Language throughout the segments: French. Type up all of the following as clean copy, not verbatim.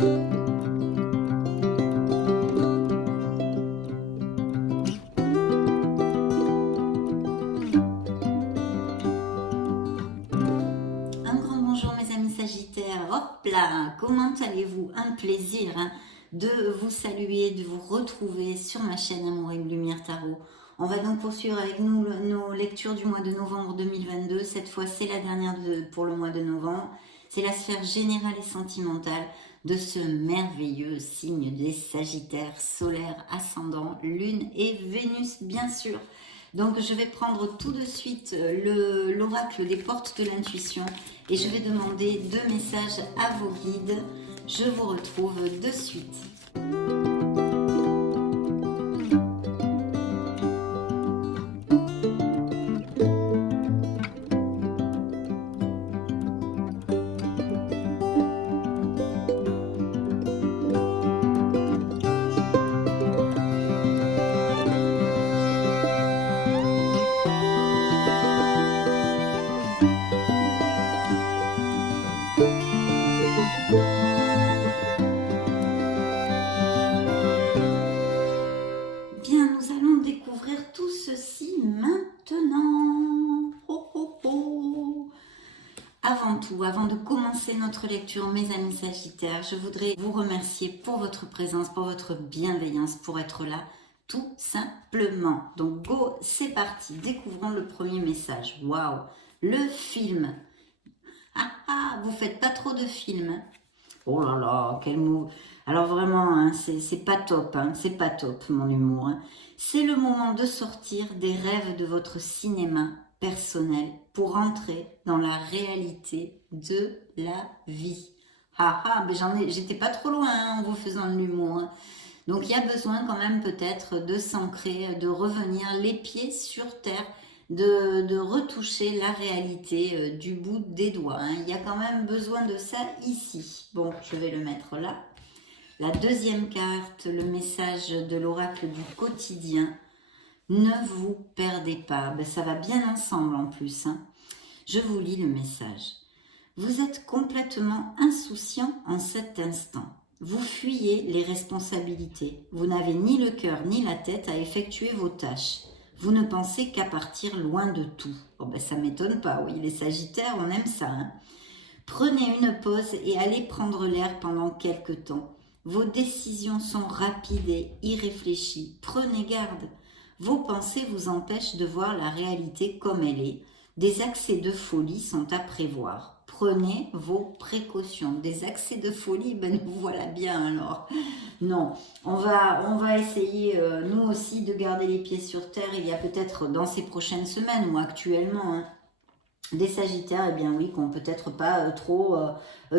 Un grand bonjour mes amis Sagittaires, hop là, comment allez-vous? Un plaisir de vous saluer, de vous retrouver sur ma chaîne Amour et Lumière Tarot. On va donc poursuivre avec nous nos lectures du mois de novembre 2022. Cette fois c'est la dernière pour le mois de novembre. C'est la sphère générale et sentimentale de ce merveilleux signe des Sagittaires, solaire, ascendant, lune et Vénus bien sûr. Donc je vais prendre tout de suite l'oracle des portes de l'intuition et je vais demander 2 messages à vos guides. Je vous retrouve de suite. Bien, nous allons découvrir tout ceci maintenant. Oh, oh, oh. Avant tout, avant de commencer notre lecture, mes amis Sagittaires, je voudrais vous remercier pour votre présence, pour votre bienveillance, pour être là, tout simplement. Donc, go, c'est parti. Découvrons le premier message. Waouh, le film. Ah ah, vous faites pas trop de films. Oh là là, quel mot. Alors vraiment, hein, c'est pas top, hein, c'est pas top mon humour. Hein. C'est le moment de sortir des rêves de votre cinéma personnel pour entrer dans la réalité de la vie. Ah ah, mais j'étais pas trop loin hein, en vous faisant de l'humour. Hein. Donc il y a besoin quand même peut-être de s'ancrer, de revenir les pieds sur terre, de retoucher la réalité du bout des doigts. Hein. Il y a quand même besoin de ça ici. Bon, je vais le mettre là. La deuxième carte, le message de l'oracle du quotidien. Ne vous perdez pas. Ben, ça va bien ensemble en plus. Hein. Je vous lis le message. Vous êtes complètement insouciant en cet instant. Vous fuyez les responsabilités. Vous n'avez ni le cœur ni la tête à effectuer vos tâches. Vous ne pensez qu'à partir loin de tout. Bon ben ça m'étonne pas, oui, les Sagittaires, on aime ça. Hein. Prenez une pause et allez prendre l'air pendant quelque temps. Vos décisions sont rapides et irréfléchies. Prenez garde. Vos pensées vous empêchent de voir la réalité comme elle est. Des accès de folie sont à prévoir. Prenez vos précautions. Des accès de folie, ben nous voilà bien alors. Non, on va essayer nous aussi de garder les pieds sur terre. Il y a peut-être dans ces prochaines semaines ou actuellement hein, des Sagittaires, eh bien oui, qui n'ont peut-être pas trop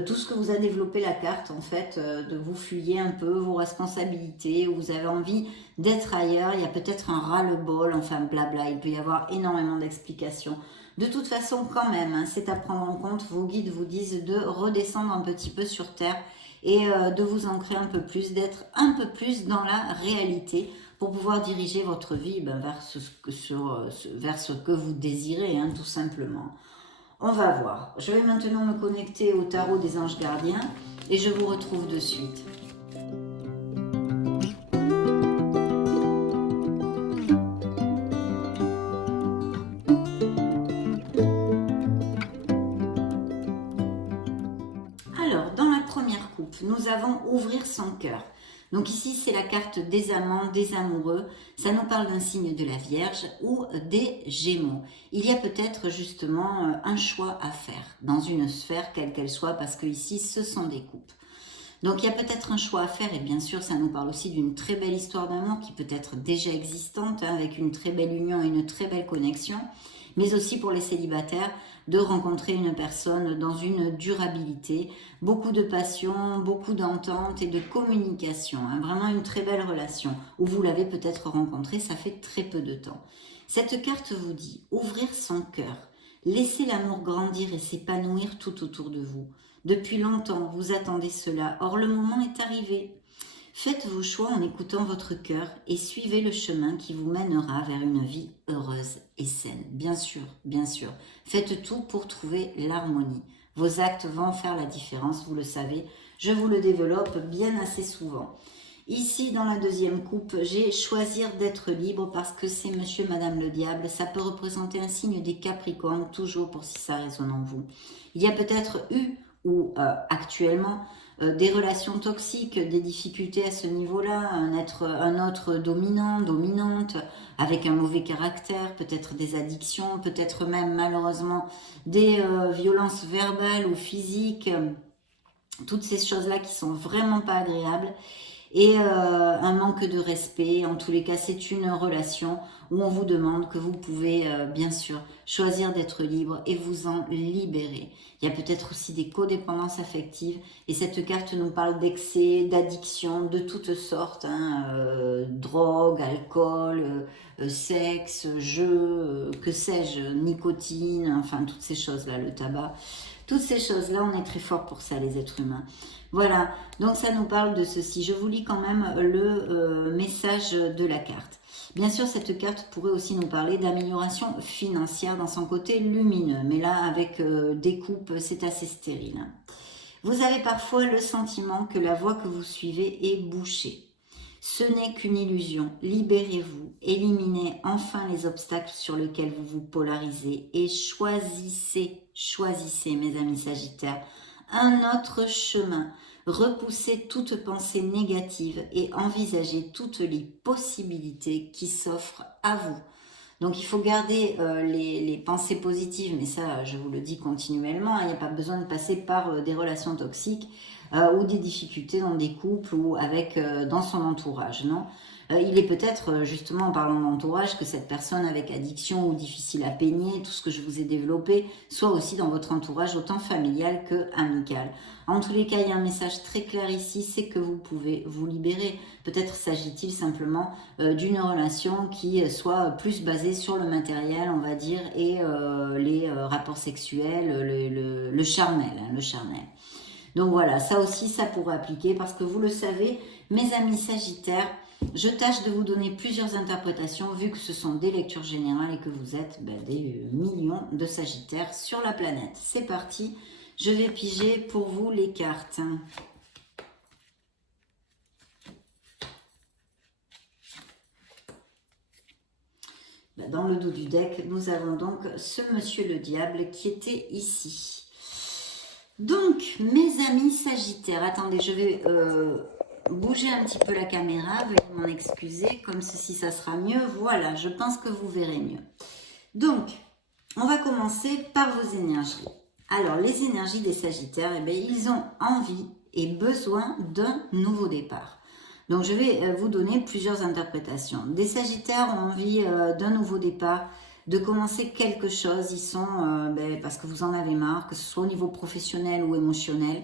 tout ce que vous a développé la carte en fait, de vous fuyer un peu vos responsabilités, vous avez envie d'être ailleurs, il y a peut-être un ras-le-bol, enfin blabla, il peut y avoir énormément d'explications. De toute façon, quand même, hein, c'est à prendre en compte, vos guides vous disent de redescendre un petit peu sur terre et de vous ancrer un peu plus, d'être un peu plus dans la réalité pour pouvoir diriger votre vie vers ce que vous désirez, hein, tout simplement. On va voir. Je vais maintenant me connecter au tarot des anges gardiens et je vous retrouve de suite. Alors, dans la première coupe, nous avons ouvrir son cœur. Donc ici, c'est la carte des amants, des amoureux. Ça nous parle d'un signe de la Vierge ou des Gémeaux. Il y a peut-être justement un choix à faire dans une sphère, quelle qu'elle soit, parce que ici, ce sont des coupes. Donc il y a peut-être un choix à faire et bien sûr, ça nous parle aussi d'une très belle histoire d'amour qui peut être déjà existante, hein, avec une très belle union et une très belle connexion, mais aussi pour les célibataires, de rencontrer une personne dans une durabilité, beaucoup de passion, beaucoup d'entente et de communication, hein, vraiment une très belle relation, où vous l'avez peut-être rencontré, ça fait très peu de temps. Cette carte vous dit ouvrir son cœur, laisser l'amour grandir et s'épanouir tout autour de vous. Depuis longtemps, vous attendez cela, or le moment est arrivé. Faites vos choix en écoutant votre cœur et suivez le chemin qui vous mènera vers une vie heureuse et saine. Bien sûr, bien sûr. Faites tout pour trouver l'harmonie. Vos actes vont faire la différence, vous le savez. Je vous le développe bien assez souvent. Ici, dans la deuxième coupe, j'ai choisir d'être libre parce que c'est monsieur, madame le diable. Ça peut représenter un signe des Capricornes, toujours pour si ça résonne en vous. Il y a peut-être eu ou actuellement des relations toxiques, des difficultés à ce niveau-là, un autre dominant, dominante, avec un mauvais caractère, peut-être des addictions, peut-être même malheureusement des violences verbales ou physiques, toutes ces choses-là qui sont vraiment pas agréables. Et un manque de respect. En tous les cas, c'est une relation où on vous demande que vous pouvez bien sûr choisir d'être libre et vous en libérer. Il y a peut-être aussi des codépendances affectives et cette carte nous parle d'excès, d'addiction, de toutes sortes, drogue, alcool, sexe, jeu, que sais-je, nicotine, enfin toutes ces choses-là, le tabac. Toutes ces choses-là, on est très fort pour ça, les êtres humains. Voilà, donc ça nous parle de ceci. Je vous lis quand même le message de la carte. Bien sûr, cette carte pourrait aussi nous parler d'amélioration financière dans son côté lumineux. Mais là, avec des coupes, c'est assez stérile. Vous avez parfois le sentiment que la voie que vous suivez est bouchée. Ce n'est qu'une illusion. Libérez-vous, éliminez enfin les obstacles sur lesquels vous vous polarisez et choisissez, mes amis Sagittaires, un autre chemin. Repoussez toute pensée négative et envisagez toutes les possibilités qui s'offrent à vous. Donc il faut garder les pensées positives, mais ça je vous le dis continuellement, il n'y a pas besoin de passer par des relations toxiques ou des difficultés dans des couples ou avec dans son entourage, non. Il est peut-être justement en parlant d'entourage que cette personne avec addiction ou difficile à peigner, tout ce que je vous ai développé, soit aussi dans votre entourage autant familial que amical. En tous les cas, il y a un message très clair ici, c'est que vous pouvez vous libérer. Peut-être s'agit-il simplement d'une relation qui soit plus basée sur le matériel, on va dire, et les rapports sexuels, le charnel, le charnel. Donc voilà, ça aussi, ça pourrait appliquer parce que vous le savez, mes amis Sagittaires, je tâche de vous donner plusieurs interprétations vu que ce sont des lectures générales et que vous êtes des millions de Sagittaires sur la planète. C'est parti, je vais piger pour vous les cartes. Dans le dos du deck, nous avons donc ce monsieur le diable qui était ici. Donc, mes amis Sagittaires, attendez, je vais bouger un petit peu la caméra, veuillez m'en excuser, comme ceci ça sera mieux. Voilà, je pense que vous verrez mieux. Donc, on va commencer par vos énergies. Alors, les énergies des Sagittaires, eh bien, ils ont envie et besoin d'un nouveau départ. Donc, je vais vous donner plusieurs interprétations. Des Sagittaires ont envie d'un nouveau départ, de commencer quelque chose. Ils sont, parce que vous en avez marre, que ce soit au niveau professionnel ou émotionnel,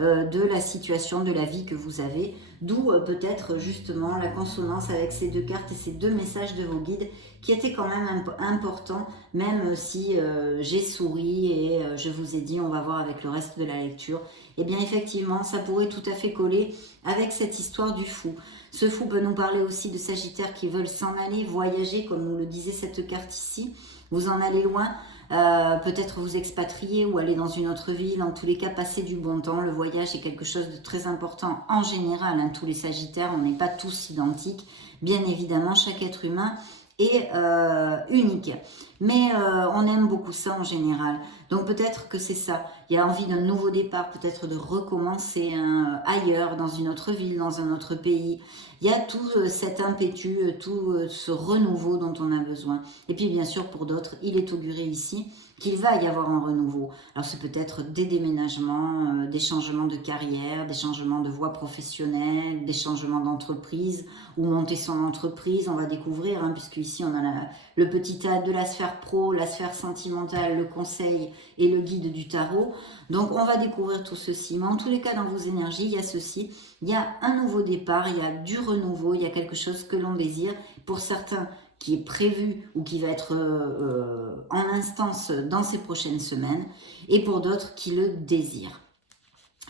de la situation, de la vie que vous avez, d'où peut-être justement la consonance avec ces deux cartes et ces deux messages de vos guides qui étaient quand même importants, même si j'ai souri et je vous ai dit on va voir avec le reste de la lecture. Et bien effectivement, ça pourrait tout à fait coller avec cette histoire du fou. Ce fou peut nous parler aussi de Sagittaires qui veulent s'en aller, voyager, comme nous le disait cette carte ici. Vous en allez loin, peut-être vous expatrier ou aller dans une autre ville. En tous les cas, passer du bon temps. Le voyage est quelque chose de très important en général. Tous les Sagittaires, on n'est pas tous identiques. Bien évidemment, chaque être humain est unique. Mais on aime beaucoup ça en général. Donc peut-être que c'est ça. Il y a envie d'un nouveau départ, peut-être de recommencer ailleurs, dans une autre ville, dans un autre pays. Il y a tout cet impétu, tout ce renouveau dont on a besoin. Et puis bien sûr, pour d'autres, il est auguré ici qu'il va y avoir un renouveau. Alors c'est peut-être des déménagements, des changements de carrière, des changements de voie professionnelle, des changements d'entreprise, ou monter son entreprise, on va découvrir, puisque ici on a le petit tas de la sphère pro, la sphère sentimentale, le conseil et le guide du tarot. Donc on va découvrir tout ceci, mais en tous les cas dans vos énergies, il y a ceci, il y a un nouveau départ, il y a du renouveau, il y a quelque chose que l'on désire. Pour certains, qui est prévu ou qui va être en instance dans ces prochaines semaines, et pour d'autres qui le désirent.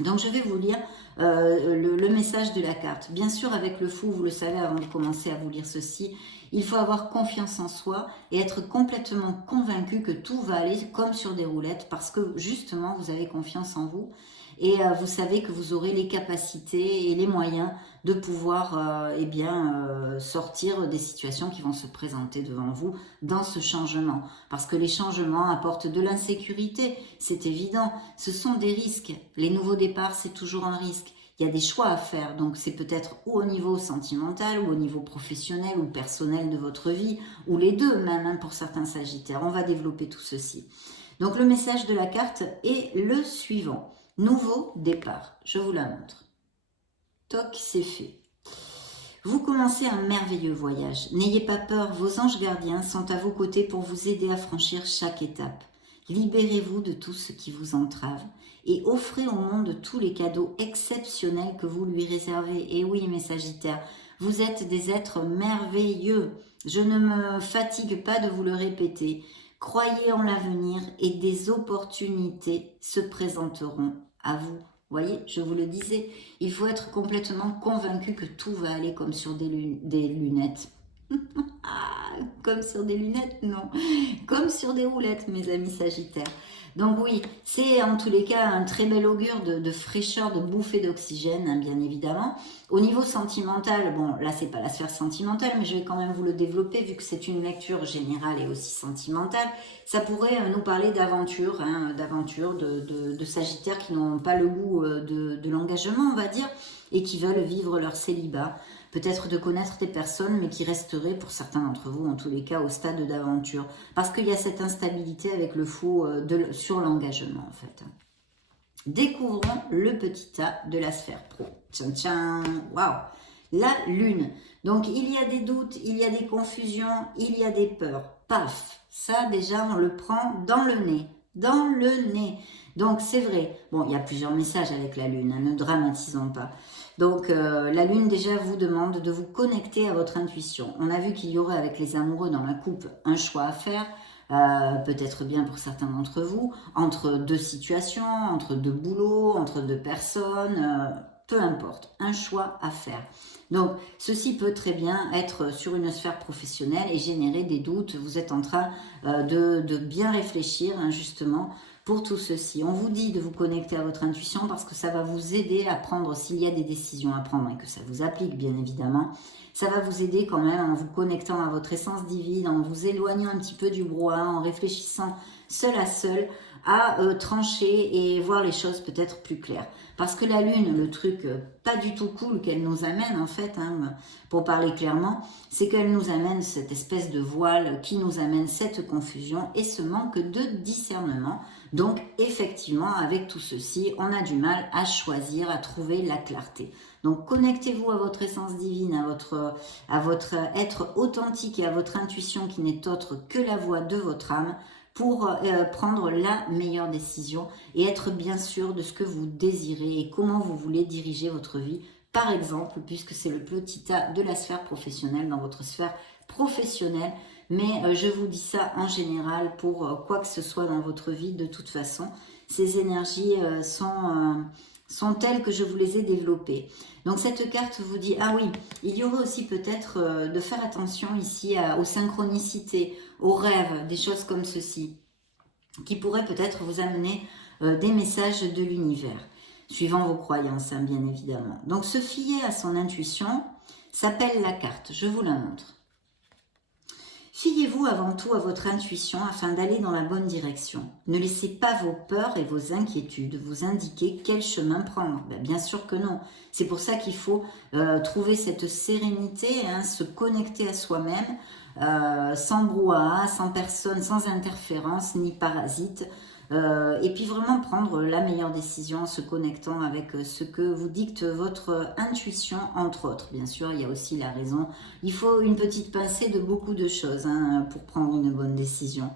Donc je vais vous lire le message de la carte. Bien sûr, avec le fou, vous le savez avant de commencer à vous lire ceci, il faut avoir confiance en soi et être complètement convaincu que tout va aller comme sur des roulettes parce que justement, vous avez confiance en vous. et vous savez que vous aurez les capacités et les moyens de pouvoir sortir des situations qui vont se présenter devant vous dans ce changement. Parce que les changements apportent de l'insécurité, c'est évident. Ce sont des risques. Les nouveaux départs, c'est toujours un risque. Il y a des choix à faire, donc c'est peut-être ou au niveau sentimental, ou au niveau professionnel ou personnel de votre vie, ou les deux même, hein, pour certains sagittaires. On va développer tout ceci. Donc le message de la carte est le suivant. Nouveau départ. Je vous la montre. Toc, c'est fait. Vous commencez un merveilleux voyage. N'ayez pas peur, vos anges gardiens sont à vos côtés pour vous aider à franchir chaque étape. Libérez-vous de tout ce qui vous entrave et offrez au monde tous les cadeaux exceptionnels que vous lui réservez. Et oui, mes sagittaires, vous êtes des êtres merveilleux. Je ne me fatigue pas de vous le répéter. Croyez en l'avenir et des opportunités se présenteront à vous. Voyez, je vous le disais, il faut être complètement convaincu que tout va aller comme sur des lunettes. Comme sur des lunettes, non. Comme sur des roulettes, mes amis sagittaires. Donc oui, c'est en tous les cas un très bel augure de fraîcheur, de bouffée d'oxygène, hein, bien évidemment. Au niveau sentimental, bon, là c'est pas la sphère sentimentale, mais je vais quand même vous le développer vu que c'est une lecture générale et aussi sentimentale. Ça pourrait nous parler d'aventure, hein, de sagittaires qui n'ont pas le goût de l'engagement, on va dire, et qui veulent vivre leur célibat. Peut-être de connaître des personnes, mais qui resteraient, pour certains d'entre vous, en tous les cas, au stade d'aventure. Parce qu'il y a cette instabilité avec le faux sur l'engagement, en fait. Découvrons le petit tas de la sphère pro. Tchan tchan, waouh! La lune. Donc, il y a des doutes, il y a des confusions, il y a des peurs. Paf! Ça, déjà, on le prend dans le nez. Dans le nez. Donc, c'est vrai. Bon, il y a plusieurs messages avec la lune, hein, ne dramatisons pas. Donc, la lune, déjà, vous demande de vous connecter à votre intuition. On a vu qu'il y aurait, avec les amoureux dans la couple, un choix à faire, peut-être bien pour certains d'entre vous, entre deux situations, entre deux boulots, entre deux personnes, peu importe, un choix à faire. Donc, ceci peut très bien être sur une sphère professionnelle et générer des doutes. Vous êtes en train de bien réfléchir, hein, justement, pour tout ceci. On vous dit de vous connecter à votre intuition parce que ça va vous aider à prendre, s'il y a des décisions à prendre et que ça vous applique bien évidemment, ça va vous aider quand même en vous connectant à votre essence divine, en vous éloignant un petit peu du brouhaha, en réfléchissant seul à seul à trancher et voir les choses peut-être plus claires. Parce que la lune, le truc pas du tout cool qu'elle nous amène en fait, hein, pour parler clairement, c'est qu'elle nous amène cette espèce de voile qui nous amène cette confusion et ce manque de discernement. Donc effectivement, avec tout ceci, on a du mal à choisir, à trouver la clarté. Donc connectez-vous à votre essence divine, à votre être authentique et à votre intuition qui n'est autre que la voix de votre âme pour prendre la meilleure décision et être bien sûr de ce que vous désirez et comment vous voulez diriger votre vie. Par exemple, puisque c'est le petit tas de la sphère professionnelle dans votre sphère professionnelle, mais je vous dis ça en général pour quoi que ce soit dans votre vie. De toute façon, ces énergies sont telles que je vous les ai développées. Donc cette carte vous dit, ah oui, il y aurait aussi peut-être de faire attention ici aux synchronicités, aux rêves, des choses comme ceci, qui pourraient peut-être vous amener des messages de l'univers, suivant vos croyances, hein, bien évidemment. Donc se fier à son intuition s'appelle la carte, je vous la montre. Fiez-vous avant tout à votre intuition afin d'aller dans la bonne direction. Ne laissez pas vos peurs et vos inquiétudes vous indiquer quel chemin prendre. Bien sûr que non. C'est pour ça qu'il faut trouver cette sérénité, hein, se connecter à soi-même, sans brouhaha, sans personne, sans interférence ni parasite. Et puis vraiment prendre la meilleure décision en se connectant avec ce que vous dicte votre intuition, entre autres. Bien sûr, il y a aussi la raison. Il faut une petite pincée de beaucoup de choses, hein, pour prendre une bonne décision.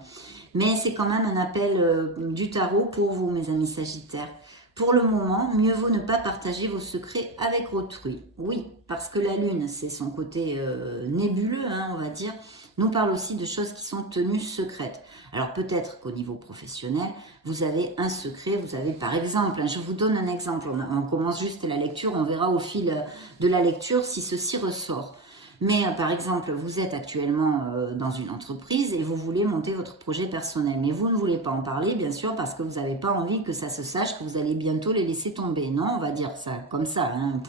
Mais c'est quand même un appel du tarot pour vous, mes amis sagittaires. Pour le moment, mieux vaut ne pas partager vos secrets avec autrui. Oui, parce que la lune, c'est son côté nébuleux, hein, on va dire, nous parle aussi de choses qui sont tenues secrètes. Alors peut-être qu'au niveau professionnel, vous avez un secret, vous avez par exemple, hein, je vous donne un exemple, on commence juste la lecture, on verra au fil de la lecture si ceci ressort. Mais par exemple, vous êtes actuellement dans une entreprise et vous voulez monter votre projet personnel. Mais vous ne voulez pas en parler, bien sûr, parce que vous n'avez pas envie que ça se sache, que vous allez bientôt les laisser tomber. Non, on va dire ça comme ça, hein,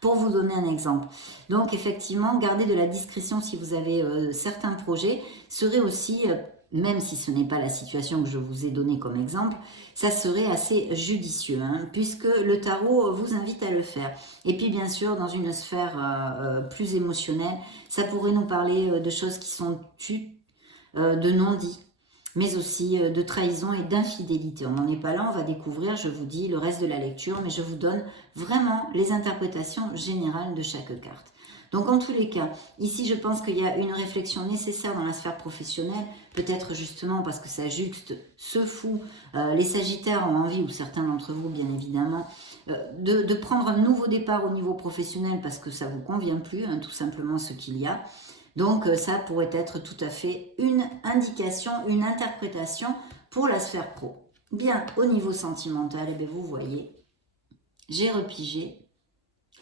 pour vous donner un exemple. Donc effectivement, garder de la discrétion si vous avez certains projets serait aussi... même si ce n'est pas la situation que je vous ai donnée comme exemple, ça serait assez judicieux, hein, puisque le tarot vous invite à le faire. Et puis bien sûr, dans une sphère plus émotionnelle, ça pourrait nous parler de choses qui sont tues, de non-dits, mais aussi de trahison et d'infidélité. On n'en est pas là, on va découvrir, je vous dis, le reste de la lecture, mais je vous donne vraiment les interprétations générales de chaque carte. Donc en tous les cas, ici je pense qu'il y a une réflexion nécessaire dans la sphère professionnelle, peut-être justement parce que ça juxte ce fou, les Sagittaires ont envie, ou certains d'entre vous bien évidemment, de prendre un nouveau départ au niveau professionnel parce que ça ne vous convient plus, hein, tout simplement ce qu'il y a. Donc ça pourrait être tout à fait une indication, une interprétation pour la sphère pro. Bien, au niveau sentimental, eh bien, vous voyez, j'ai repigé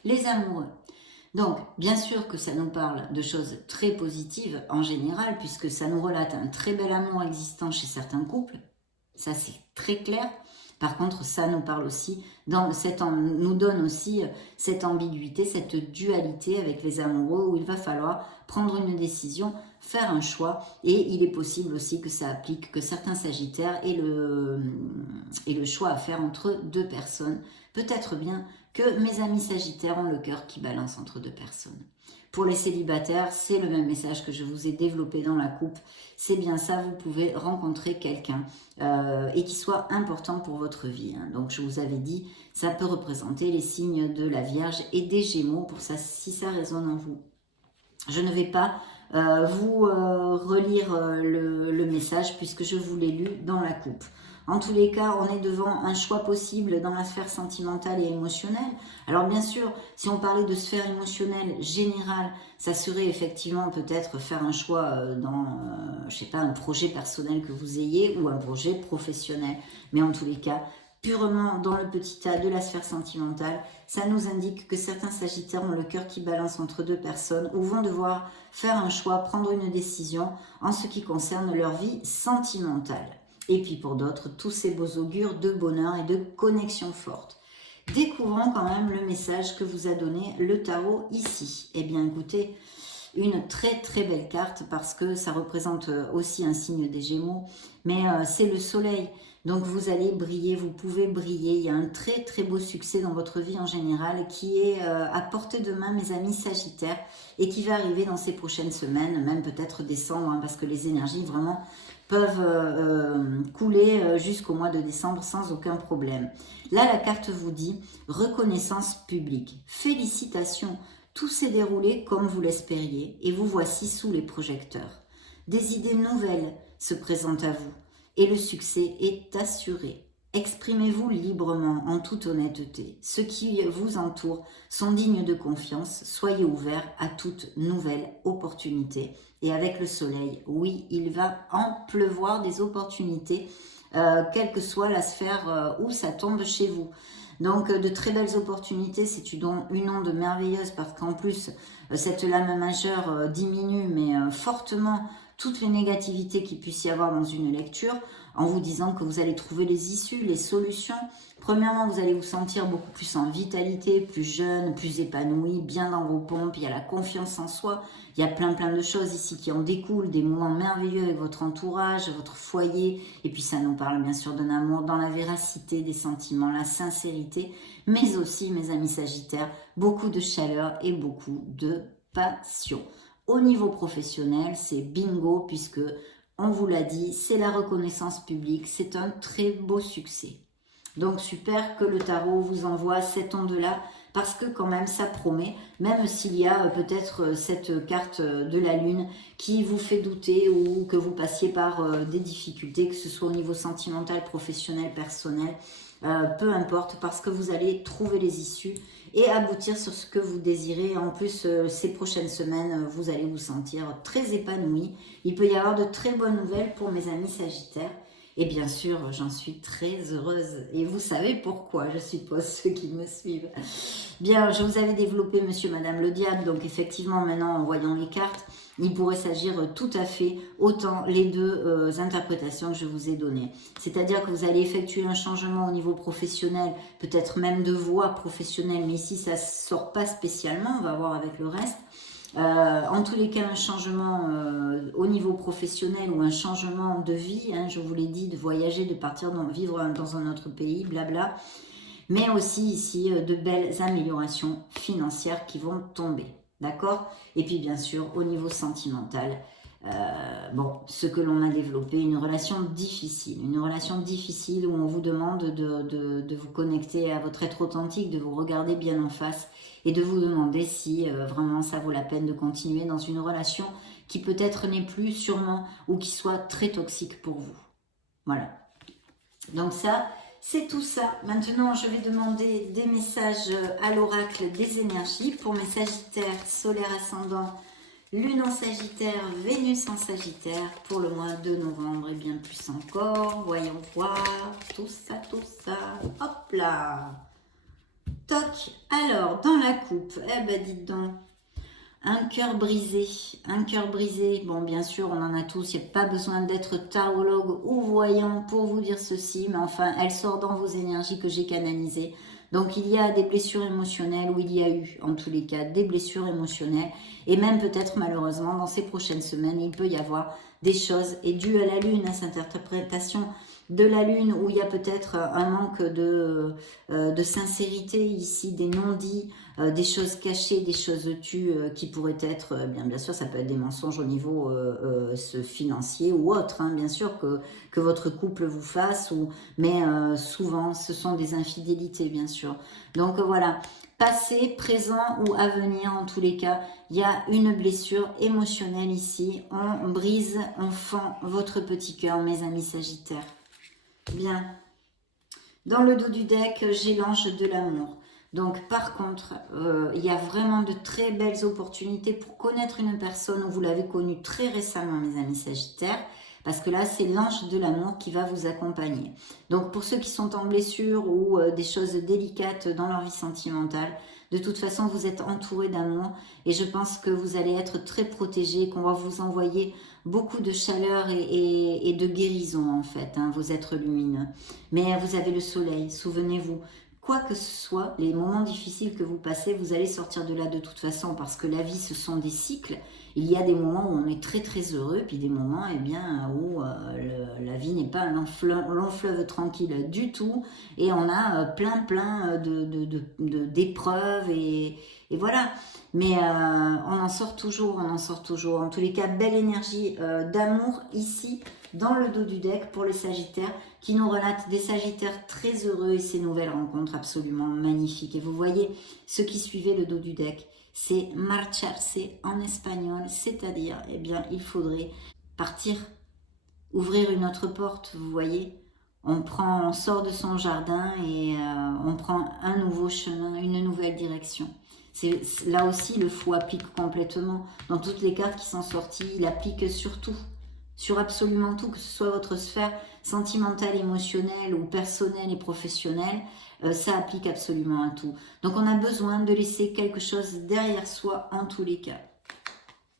les amoureux. Donc, bien sûr que ça nous parle de choses très positives en général, puisque ça nous relate un très bel amour existant chez certains couples. Ça, c'est très clair. Par contre, ça nous parle aussi, nous donne aussi cette ambiguïté, cette dualité avec les amoureux où il va falloir prendre une décision, faire un choix. Et il est possible aussi que ça applique, que certains Sagittaires aient le choix à faire entre deux personnes. Peut-être bien que mes amis Sagittaires ont le cœur qui balance entre deux personnes. Pour les célibataires, c'est le même message que je vous ai développé dans la coupe. C'est bien ça, vous pouvez rencontrer quelqu'un et qui soit important pour votre vie. Hein. Donc je vous avais dit, ça peut représenter les signes de la Vierge et des Gémeaux, pour ça, si ça résonne en vous. Je ne vais pas vous relire le message puisque je vous l'ai lu dans la coupe. En tous les cas, on est devant un choix possible dans la sphère sentimentale et émotionnelle. Alors bien sûr, si on parlait de sphère émotionnelle générale, ça serait effectivement peut-être faire un choix dans, je sais pas, un projet personnel que vous ayez ou un projet professionnel. Mais en tous les cas, purement dans le petit tas de la sphère sentimentale, ça nous indique que certains Sagittaires ont le cœur qui balance entre deux personnes ou vont devoir faire un choix, prendre une décision en ce qui concerne leur vie sentimentale. Et puis pour d'autres, tous ces beaux augures de bonheur et de connexion forte. Découvrons quand même le message que vous a donné le tarot ici. Eh bien écoutez, une très très belle carte parce que ça représente aussi un signe des Gémeaux, mais c'est le soleil. Donc vous allez briller, vous pouvez briller. Il y a un très très beau succès dans votre vie en général qui est à portée de main, mes amis Sagittaires, et qui va arriver dans ces prochaines semaines, même peut-être décembre, hein, parce que les énergies vraiment peuvent couler jusqu'au mois de décembre sans aucun problème. Là, la carte vous dit reconnaissance publique. Félicitations, tout s'est déroulé comme vous l'espériez et vous voici sous les projecteurs. Des idées nouvelles se présentent à vous et le succès est assuré. Exprimez-vous librement, en toute honnêteté. Ceux qui vous entourent sont dignes de confiance. Soyez ouverts à toute nouvelle opportunité. Et avec le soleil, oui, il va en pleuvoir des opportunités, quelle que soit la sphère où ça tombe chez vous. Donc, de très belles opportunités, c'est une onde merveilleuse parce qu'en plus, cette lame majeure diminue, mais fortement, toutes les négativités qu'il puisse y avoir dans une lecture, en vous disant que vous allez trouver les issues, les solutions. Premièrement, vous allez vous sentir beaucoup plus en vitalité, plus jeune, plus épanoui, bien dans vos pompes. Il y a la confiance en soi. Il y a plein de choses ici qui en découlent, des moments merveilleux avec votre entourage, votre foyer. Et puis ça nous parle bien sûr d'un amour dans la véracité des sentiments, la sincérité, mais aussi, mes amis Sagittaires, beaucoup de chaleur et beaucoup de passion. Au niveau professionnel, c'est bingo puisque, on vous l'a dit, c'est la reconnaissance publique, c'est un très beau succès. Donc super que le tarot vous envoie cette onde-là parce que quand même ça promet, même s'il y a peut-être cette carte de la lune qui vous fait douter ou que vous passiez par des difficultés, que ce soit au niveau sentimental, professionnel, personnel, peu importe, parce que vous allez trouver les issues et aboutir sur ce que vous désirez. En plus, ces prochaines semaines, vous allez vous sentir très épanoui. Il peut y avoir de très bonnes nouvelles pour mes amis Sagittaires. Et bien sûr, j'en suis très heureuse. Et vous savez pourquoi, je suppose, ceux qui me suivent. Bien, je vous avais développé Monsieur, Madame le Diable. Donc effectivement, maintenant, en voyant les cartes, il pourrait s'agir tout à fait autant les deux interprétations que je vous ai données. C'est-à-dire que vous allez effectuer un changement au niveau professionnel, peut-être même de voie professionnelle, mais ici, ça ne sort pas spécialement. On va voir avec le reste. En tous les cas, un changement au niveau professionnel ou un changement de vie, hein, je vous l'ai dit, de voyager, de partir vivre dans un autre pays, blabla. Mais aussi ici, de belles améliorations financières qui vont tomber, d'accord? Et puis bien sûr, au niveau sentimental, bon, ce que l'on a développé, une relation difficile où on vous demande de vous connecter à votre être authentique, de vous regarder bien en face et de vous demander si vraiment ça vaut la peine de continuer dans une relation qui peut-être n'est plus sûrement ou qui soit très toxique pour vous. Voilà. Donc ça, c'est tout ça. Maintenant, je vais demander des messages à l'oracle des énergies pour mes Sagittaires, solaire ascendant, Lune en Sagittaire, Vénus en Sagittaire pour le mois de novembre et bien plus encore. Voyons voir tout ça, tout ça. Hop là. Toc. Alors, dans la coupe, eh ben dites donc, un cœur brisé. Un cœur brisé, bon bien sûr, on en a tous, il n'y a pas besoin d'être tarologue ou voyant pour vous dire ceci, mais enfin, elle sort dans vos énergies que j'ai canalisées. Donc il y a des blessures émotionnelles, ou il y a eu en tous les cas des blessures émotionnelles, et même peut-être malheureusement dans ces prochaines semaines, il peut y avoir des choses, et dû à la Lune, à cette interprétation de la Lune, où il y a peut-être un manque de sincérité ici, des non-dits, des choses cachées, des choses tues qui pourraient être, bien sûr, ça peut être des mensonges au niveau financier ou autre, hein, bien sûr, que votre couple vous fasse, mais souvent, ce sont des infidélités, bien sûr. Donc voilà, passé, présent ou à venir, en tous les cas, il y a une blessure émotionnelle ici. On brise, on fend votre petit cœur, mes amis Sagittaires. Bien. Dans le dos du deck, j'ai l'ange de l'amour. Donc, par contre, il y a vraiment de très belles opportunités pour connaître une personne où vous l'avez connue très récemment, mes amis Sagittaires. Parce que là, c'est l'ange de l'amour qui va vous accompagner. Donc, pour ceux qui sont en blessure ou des choses délicates dans leur vie sentimentale, de toute façon, vous êtes entouré d'amour et je pense que vous allez être très protégé, qu'on va vous envoyer beaucoup de chaleur et de guérison en fait, hein, vos êtres lumineux. Mais vous avez le soleil, souvenez-vous. Quoi que ce soit, les moments difficiles que vous passez, vous allez sortir de là de toute façon parce que la vie, ce sont des cycles. Il y a des moments où on est très très heureux, puis des moments eh bien, où la vie n'est pas un long fleuve tranquille du tout, et on a plein d'épreuves, et voilà. Mais on en sort toujours, on en sort toujours. En tous les cas, belle énergie d'amour ici, dans le dos du deck pour les Sagittaires, qui nous relate des Sagittaires très heureux et ces nouvelles rencontres absolument magnifiques. Et vous voyez, ceux qui suivaient le dos du deck, c'est marcharse en espagnol, c'est-à-dire, eh bien, il faudrait partir, ouvrir une autre porte, vous voyez. On sort de son jardin et on prend un nouveau chemin, une nouvelle direction. Là aussi, le fou applique complètement. Dans toutes les cartes qui sont sorties, il applique sur tout, sur absolument tout, que ce soit votre sphère sentimentale, émotionnelle ou personnelle et professionnelle. Ça applique absolument à tout. Donc on a besoin de laisser quelque chose derrière soi en tous les cas.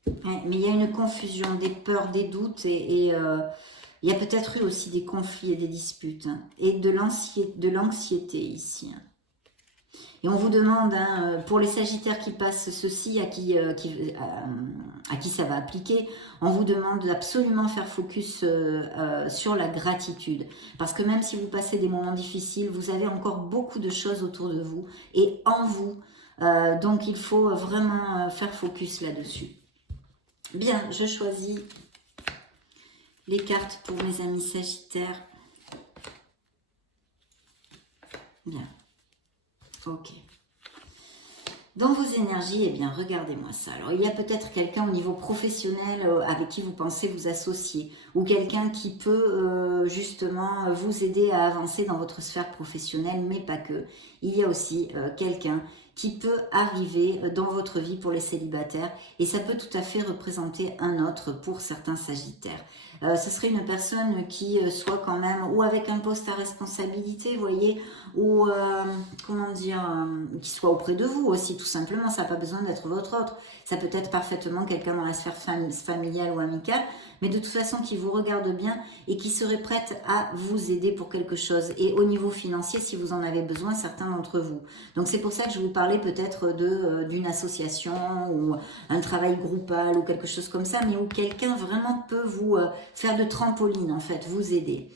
Ouais, mais il y a une confusion, des peurs, des doutes et il y a peut-être eu aussi des conflits et des disputes, hein, et de l'anxiété ici. Hein. Et on vous demande, hein, pour les Sagittaires qui passent ceci, à qui ça va appliquer, on vous demande d'absolument faire focus sur la gratitude. Parce que même si vous passez des moments difficiles, vous avez encore beaucoup de choses autour de vous et en vous. Donc il faut vraiment faire focus là-dessus. Bien, je choisis les cartes pour mes amis Sagittaires. Bien. Ok. Dans vos énergies, eh bien, regardez-moi ça. Alors, il y a peut-être quelqu'un au niveau professionnel avec qui vous pensez vous associer, ou quelqu'un qui peut justement vous aider à avancer dans votre sphère professionnelle, mais pas que. Il y a aussi quelqu'un qui peut arriver dans votre vie pour les célibataires, et ça peut tout à fait représenter un autre pour certains Sagittaires. ce serait une personne qui soit quand même, ou avec un poste à responsabilité, vous voyez, ou, comment dire, qui soit auprès de vous aussi, tout simplement. Ça n'a pas besoin d'être votre autre. Ça peut être parfaitement quelqu'un dans la sphère familiale ou amicale, mais de toute façon qui vous regarde bien et qui serait prête à vous aider pour quelque chose. Et au niveau financier, si vous en avez besoin, certains d'entre vous. Donc c'est pour ça que je vous parlais peut-être d'une association ou un travail groupal ou quelque chose comme ça, mais où quelqu'un vraiment peut vous faire de trampoline en fait, vous aider.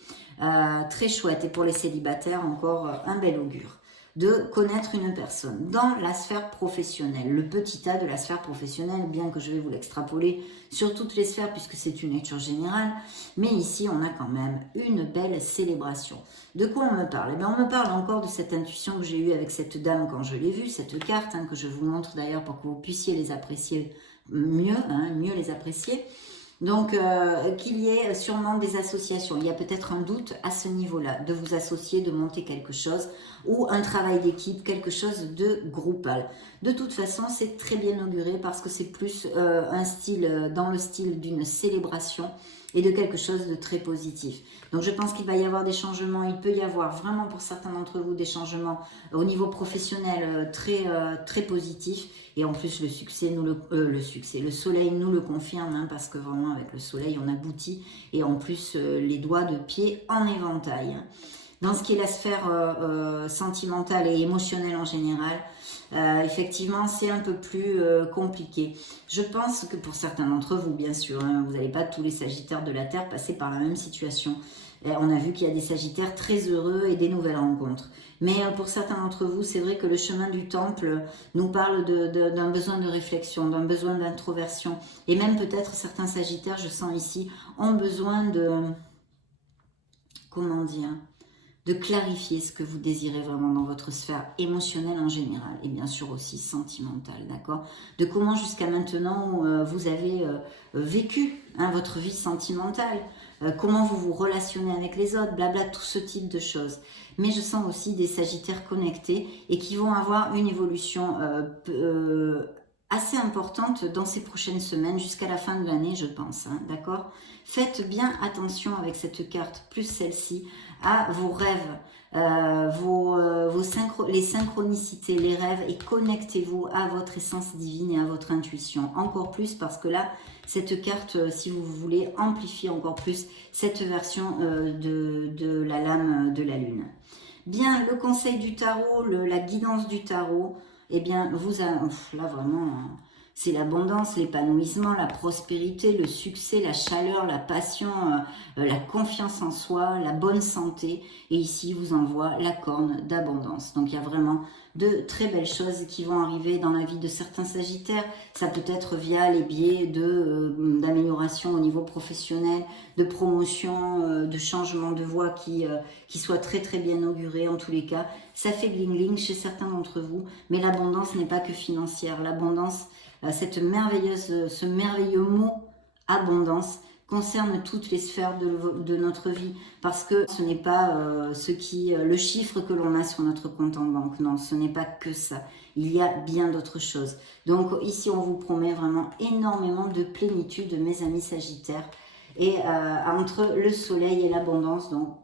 Très chouette. Et pour les célibataires, encore un bel augure de connaître une personne dans la sphère professionnelle, le petit A de la sphère professionnelle, bien que je vais vous l'extrapoler sur toutes les sphères puisque c'est une lecture générale, mais ici on a quand même une belle célébration. De quoi on me parle? Eh bien, on me parle encore de cette intuition que j'ai eue avec cette dame quand je l'ai vue, cette carte, que je vous montre d'ailleurs pour que vous puissiez les apprécier mieux, mieux les apprécier. Donc, qu'il y ait sûrement des associations. Il y a peut-être un doute à ce niveau-là, de vous associer, de monter quelque chose, ou un travail d'équipe, quelque chose de groupal. De toute façon, c'est très bien auguré parce que c'est plus un style, dans le style d'une célébration et de quelque chose de très positif. Donc je pense qu'il va y avoir des changements, il peut y avoir vraiment pour certains d'entre vous des changements au niveau professionnel très positifs. Et en plus le succès, le soleil nous le confirme, parce que vraiment avec le soleil on aboutit et en plus les doigts de pied en éventail. Dans ce qui est la sphère sentimentale et émotionnelle en général, effectivement, c'est un peu plus compliqué. Je pense que pour certains d'entre vous, bien sûr, vous n'allez pas tous les Sagittaires de la Terre passer par la même situation. On a vu qu'il y a des Sagittaires très heureux et des nouvelles rencontres. Mais pour certains d'entre vous, c'est vrai que le chemin du temple nous parle d'un besoin de réflexion, d'un besoin d'introversion. Et même peut-être certains Sagittaires, je sens ici, ont besoin de... Comment dire ? De clarifier ce que vous désirez vraiment dans votre sphère émotionnelle en général et bien sûr aussi sentimentale, d'accord? De comment jusqu'à maintenant vous avez vécu votre vie sentimentale, comment vous vous relationnez avec les autres, blabla, tout ce type de choses. Mais je sens aussi des Sagittaires connectés et qui vont avoir une évolution assez importante dans ces prochaines semaines jusqu'à la fin de l'année, je pense, d'accord? Faites bien attention avec cette carte, plus celle-ci, à vos rêves, les synchronicités, les rêves, et connectez-vous à votre essence divine et à votre intuition. Encore plus parce que là, cette carte, si vous voulez, amplifie encore plus cette version de la lame de la lune. Bien, le conseil du tarot, la guidance du tarot, eh bien, là vraiment, c'est l'abondance, l'épanouissement, la prospérité, le succès, la chaleur, la passion, la confiance en soi, la bonne santé. Et ici, vous envoie la corne d'abondance. Donc, il y a vraiment de très belles choses qui vont arriver dans la vie de certains Sagittaires. Ça peut être via les biais d'amélioration au niveau professionnel, de promotion, de changement de voie qui soit très très bien auguré en tous les cas. Ça fait gling-gling chez certains d'entre vous, mais l'abondance n'est pas que financière. L'abondance, ce merveilleux mot abondance concerne toutes les sphères de notre vie, parce que ce n'est pas le chiffre que l'on a sur notre compte en banque, non, ce n'est pas que ça, il y a bien d'autres choses. Donc ici on vous promet vraiment énormément de plénitude, mes amis Sagittaires, et entre le soleil et l'abondance, donc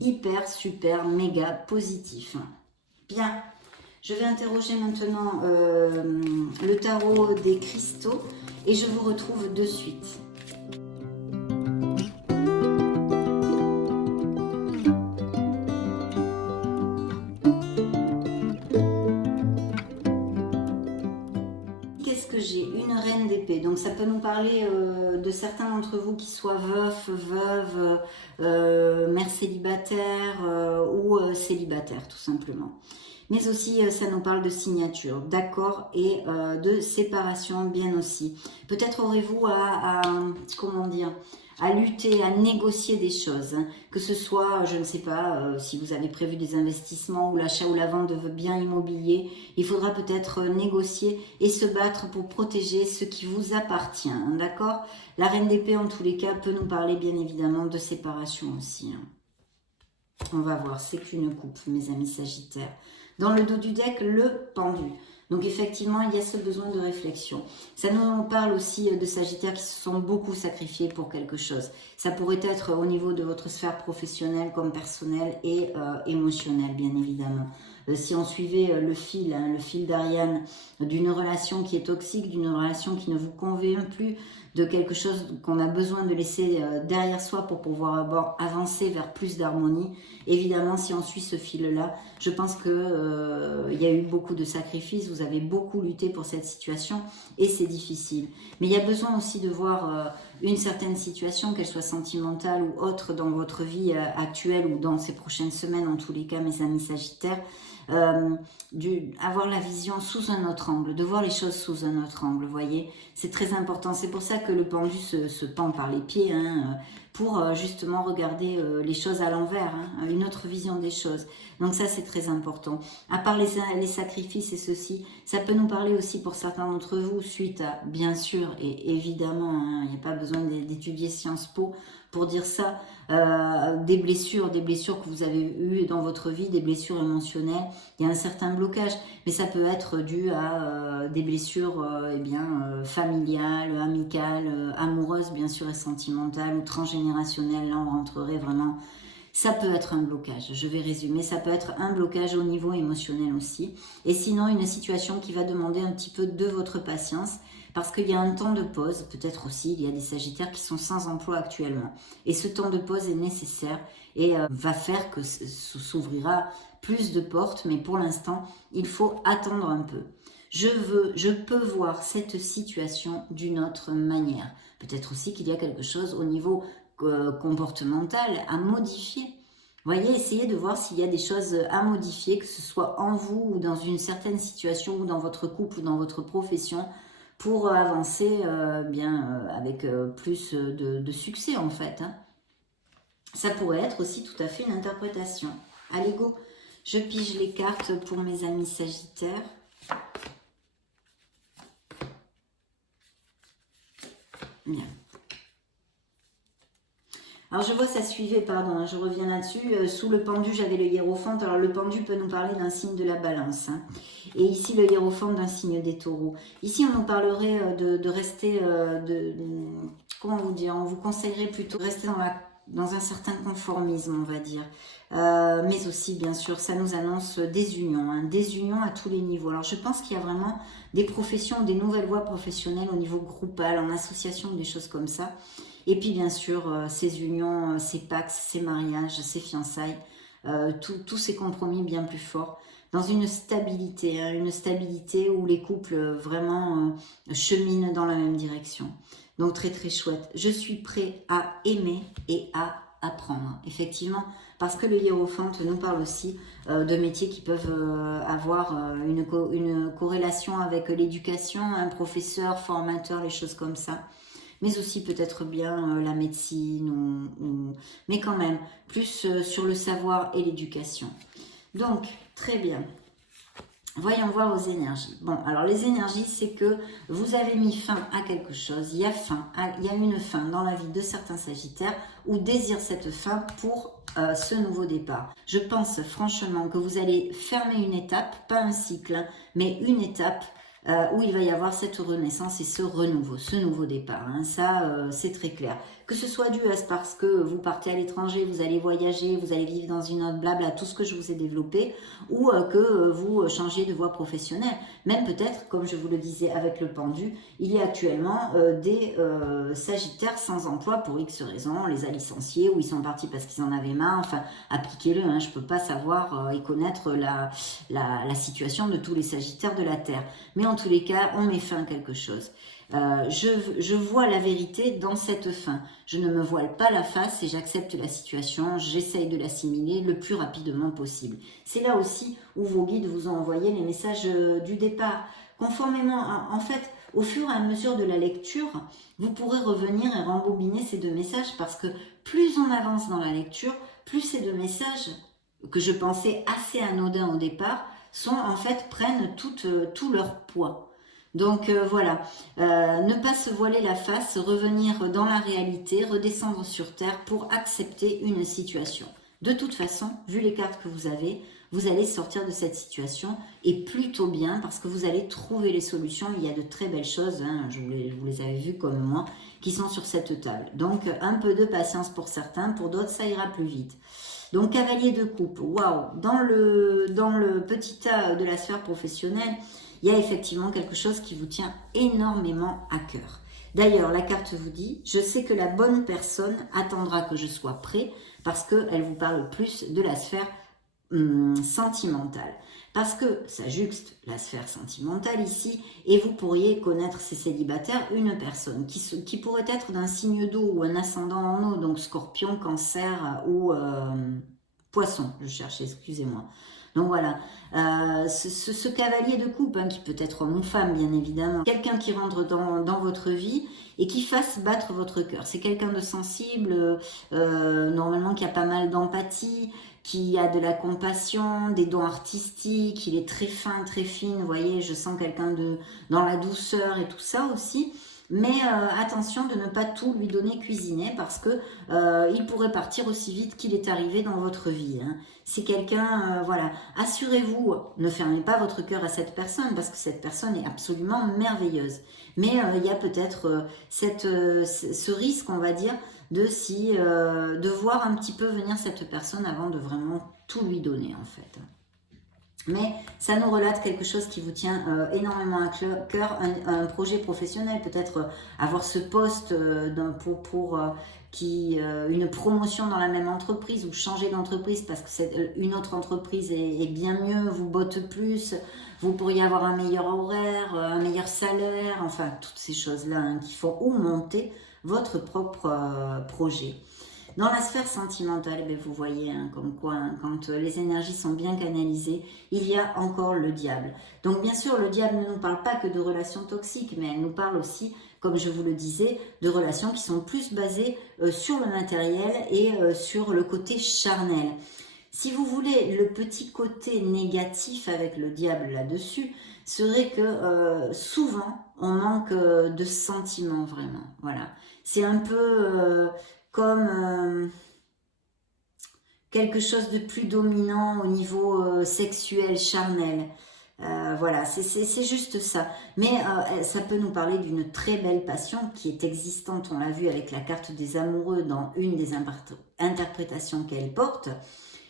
hyper, super, méga positif. Bien, je vais interroger maintenant le tarot des cristaux et je vous retrouve de suite. Qu'est-ce que j'ai? Une reine d'épée. Donc ça peut nous parler de certains d'entre vous qui soient veufs, veuves, mères célibataires ou célibataires tout simplement. Mais aussi, ça nous parle de signature, d'accord, et de séparation bien aussi. Peut-être aurez-vous comment dire, à lutter, à négocier des choses, que ce soit, je ne sais pas, si vous avez prévu des investissements ou l'achat ou la vente de biens immobiliers, il faudra peut-être négocier et se battre pour protéger ce qui vous appartient, d'accord? La reine d'épée, en tous les cas, peut nous parler bien évidemment de séparation aussi. On va voir, c'est qu'une coupe, mes amis Sagittaires. Dans le dos du deck, le pendu. Donc effectivement, il y a ce besoin de réflexion. Ça nous parle aussi de Sagittaires qui se sont beaucoup sacrifiés pour quelque chose. Ça pourrait être au niveau de votre sphère professionnelle comme personnelle et émotionnelle, bien évidemment. Si on suivait le fil d'Ariane d'une relation qui est toxique, d'une relation qui ne vous convient plus, de quelque chose qu'on a besoin de laisser derrière soi pour pouvoir avancer vers plus d'harmonie. Évidemment, si on suit ce fil-là, je pense que il y a eu beaucoup de sacrifices, vous avez beaucoup lutté pour cette situation et c'est difficile. Mais il y a besoin aussi de voir une certaine situation, qu'elle soit sentimentale ou autre dans votre vie actuelle ou dans ces prochaines semaines, en tous les cas, mes amis Sagittaires, avoir la vision sous un autre angle, de voir les choses sous un autre angle, vous voyez, c'est très important. C'est pour ça que le pendu se pend par les pieds, pour justement regarder les choses à l'envers, une autre vision des choses. Donc ça, c'est très important. À part les sacrifices et ceci, ça peut nous parler aussi pour certains d'entre vous, suite à, bien sûr, et évidemment, il n'y a pas besoin d'étudier Sciences Po pour dire ça, des blessures que vous avez eues dans votre vie, des blessures émotionnelles, il y a un certain blocage, mais ça peut être dû à des blessures familiales, amicales, amoureuses bien sûr et sentimentales ou transgénérationnelles, là on rentrerait vraiment. Ça peut être un blocage, je vais résumer, ça peut être un blocage au niveau émotionnel aussi. Et sinon, une situation qui va demander un petit peu de votre patience, parce qu'il y a un temps de pause, peut-être aussi, il y a des Sagittaires qui sont sans emploi actuellement. Et ce temps de pause est nécessaire et va faire que s'ouvrira plus de portes, mais pour l'instant, il faut attendre un peu. Je peux voir cette situation d'une autre manière. Peut-être aussi qu'il y a quelque chose au niveau comportemental à modifier. Vous voyez, essayez de voir s'il y a des choses à modifier, que ce soit en vous ou dans une certaine situation ou dans votre couple ou dans votre profession pour avancer avec plus de succès en fait. Ça pourrait être aussi tout à fait une interprétation. Allez go, je pige les cartes pour mes amis Sagittaires. Bien. Alors je vois ça suivait, pardon, je reviens là-dessus, sous le pendu j'avais le hiérophante, alors le pendu peut nous parler d'un signe de la balance, et ici le hiérophante d'un signe des taureaux. Ici on nous parlerait de rester, comment vous dire, on vous conseillerait plutôt de rester dans un certain conformisme on va dire, mais aussi bien sûr ça nous annonce des unions à tous les niveaux. Alors je pense qu'il y a vraiment des professions, des nouvelles voies professionnelles au niveau groupal, en association, des choses comme ça. Et puis bien sûr, ces unions, ces pactes, ces mariages, ces fiançailles, tous ces compromis bien plus forts, dans une stabilité où les couples vraiment cheminent dans la même direction. Donc très très chouette. Je suis prêt à aimer et à apprendre, effectivement, parce que le hiérophante nous parle aussi de métiers qui peuvent avoir une corrélation avec l'éducation, un professeur, formateur, les choses comme ça. Mais aussi peut-être bien la médecine, mais quand même, plus sur le savoir et l'éducation. Donc, très bien. Voyons voir vos énergies. Bon, alors les énergies, c'est que vous avez mis fin à quelque chose. Il y a une fin dans la vie de certains Sagittaires ou désirent cette fin pour ce nouveau départ. Je pense franchement que vous allez fermer une étape, pas un cycle, mais une étape où il va y avoir cette renaissance et ce renouveau, ce nouveau départ. Ça, c'est très clair. Que ce soit dû à parce que vous partez à l'étranger, vous allez voyager, vous allez vivre dans une autre blabla, tout ce que je vous ai développé, ou que vous changiez de voie professionnelle. Même peut-être, comme je vous le disais avec le pendu, il y a actuellement des Sagittaires sans emploi pour X raisons, on les a licenciés, ou ils sont partis parce qu'ils en avaient marre, enfin, appliquez-le, je ne peux pas savoir et connaître la situation de tous les Sagittaires de la Terre. Mais en tous les cas, on met fin à quelque chose. Je vois la vérité dans cette fin. Je ne me voile pas la face et j'accepte la situation. J'essaye de l'assimiler le plus rapidement possible. C'est là aussi où vos guides vous ont envoyé les messages du départ. Conformément, en fait, au fur et à mesure de la lecture, vous pourrez revenir et rembobiner ces deux messages parce que plus on avance dans la lecture, plus ces deux messages que je pensais assez anodins au départ prennent tout leur poids. Donc voilà, ne pas se voiler la face, revenir dans la réalité, redescendre sur terre pour accepter une situation. De toute façon, vu les cartes que vous avez, vous allez sortir de cette situation et plutôt bien parce que vous allez trouver les solutions. Il y a de très belles choses, hein, vous les avez vues comme moi, qui sont sur cette table. Donc un peu de patience pour certains, pour d'autres ça ira plus vite. Donc cavalier de coupe, waouh, dans le petit tas de la sphère professionnelle, il y a effectivement quelque chose qui vous tient énormément à cœur. D'ailleurs, la carte vous dit, je sais que la bonne personne attendra que je sois prêt parce qu'elle vous parle plus de la sphère sentimentale. Parce que ça juxte la sphère sentimentale ici et vous pourriez connaître ces célibataires une personne qui pourrait être d'un signe d'eau ou un ascendant en eau, donc scorpion, cancer ou poisson, je cherche, excusez-moi. Donc voilà, ce cavalier de coupe, hein, qui peut être homme ou femme bien évidemment, quelqu'un qui rentre dans votre vie et qui fasse battre votre cœur. C'est quelqu'un de sensible, normalement qui a pas mal d'empathie, qui a de la compassion, des dons artistiques, il est très fin, très fine, vous voyez, je sens quelqu'un dans la douceur et tout ça aussi. Mais attention de ne pas tout lui donner cuisiner parce que il pourrait partir aussi vite qu'il est arrivé dans votre vie. Hein. C'est quelqu'un, voilà, assurez-vous, ne fermez pas votre cœur à cette personne parce que cette personne est absolument merveilleuse. Mais il y a peut-être ce risque, on va dire, de voir un petit peu venir cette personne avant de vraiment tout lui donner en fait. Mais ça nous relate quelque chose qui vous tient énormément à cœur, un projet professionnel, peut-être avoir ce poste pour une promotion dans la même entreprise ou changer d'entreprise parce que une autre entreprise est bien mieux, vous botte plus, vous pourriez avoir un meilleur horaire, un meilleur salaire, enfin toutes ces choses-là hein, qui font augmenter votre propre projet. Dans la sphère sentimentale, eh bien, vous voyez, hein, comme quoi, hein, quand les énergies sont bien canalisées, il y a encore le diable. Donc bien sûr, le diable ne nous parle pas que de relations toxiques, mais elle nous parle aussi, comme je vous le disais, de relations qui sont plus basées sur le matériel et sur le côté charnel. Si vous voulez, le petit côté négatif avec le diable là-dessus, serait que souvent, on manque de sentiments vraiment. Voilà. C'est un peu comme quelque chose de plus dominant au niveau sexuel, charnel. Voilà, c'est juste ça. Mais ça peut nous parler d'une très belle passion qui est existante, on l'a vu avec la carte des amoureux dans une des interprétations qu'elle porte.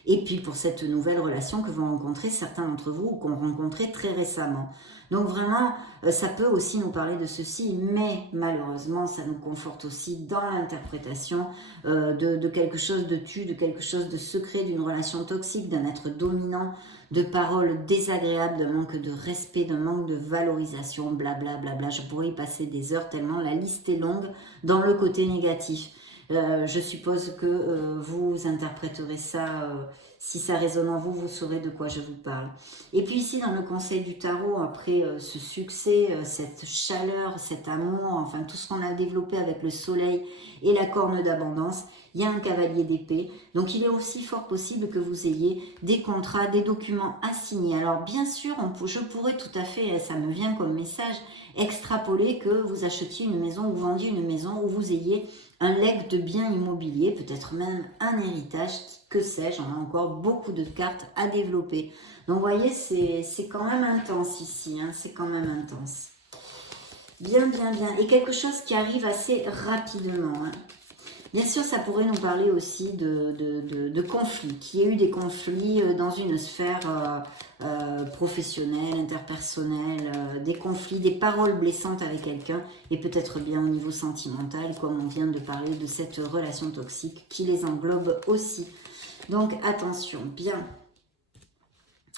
Et puis pour cette nouvelle relation que vont rencontrer certains d'entre vous ou qu'ont rencontré très récemment. Donc vraiment, ça peut aussi nous parler de ceci, mais malheureusement, ça nous conforte aussi dans l'interprétation de quelque chose de de quelque chose de secret, d'une relation toxique, d'un être dominant, de paroles désagréables, d'un manque de respect, d'un manque de valorisation, blablabla. Bla, bla, bla. Je pourrais y passer des heures tellement la liste est longue dans le côté négatif. Je suppose que vous interpréterez ça, si ça résonne en vous, vous saurez de quoi je vous parle. Et puis ici, dans le conseil du tarot, après ce succès, cette chaleur, cet amour, enfin tout ce qu'on a développé avec le soleil et la corne d'abondance, il y a un cavalier d'épée. Donc il est aussi fort possible que vous ayez des contrats, des documents à signer. Alors bien sûr, je pourrais tout à fait, ça me vient comme message, extrapoler que vous achetiez une maison ou vendiez une maison ou vous ayez un legs de biens immobiliers, peut-être même un héritage, que sais-je, on a encore beaucoup de cartes à développer. Donc vous voyez, c'est quand même intense ici, hein, c'est quand même intense. Bien, bien, bien. Et quelque chose qui arrive assez rapidement. Hein. Bien sûr, ça pourrait nous parler aussi de conflits, qu'il y ait eu des conflits dans une sphère professionnelle, interpersonnelle, des conflits, des paroles blessantes avec quelqu'un, et peut-être bien au niveau sentimental, comme on vient de parler de cette relation toxique qui les englobe aussi. Donc attention, bien.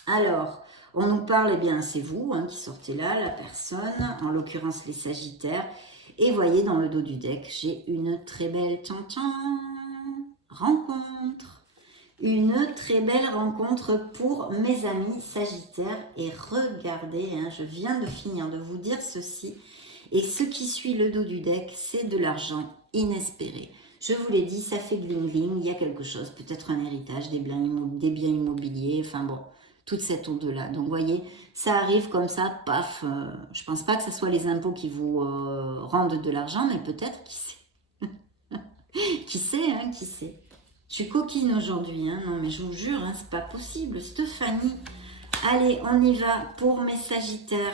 Alors, on nous parle, eh bien c'est vous hein, qui sortez là, la personne, en l'occurrence les Sagittaires. Et voyez, dans le dos du deck, j'ai une très belle rencontre. Une très belle rencontre pour mes amis Sagittaires. Et regardez, hein, je viens de finir de vous dire ceci. Et ce qui suit le dos du deck, c'est de l'argent inespéré. Je vous l'ai dit, ça fait bling-bling, il y a quelque chose, peut-être un héritage, des biens immobiliers, enfin bon, toute cette onde-là. Donc, vous voyez, ça arrive comme ça, paf. Je pense pas que ce soit les impôts qui vous rendent de l'argent, mais peut-être, qui sait. Qui sait, hein, qui sait. Je suis coquine aujourd'hui, hein. Non mais je vous jure, hein, c'est pas possible. Stéphanie, allez, on y va pour mes Sagittaires.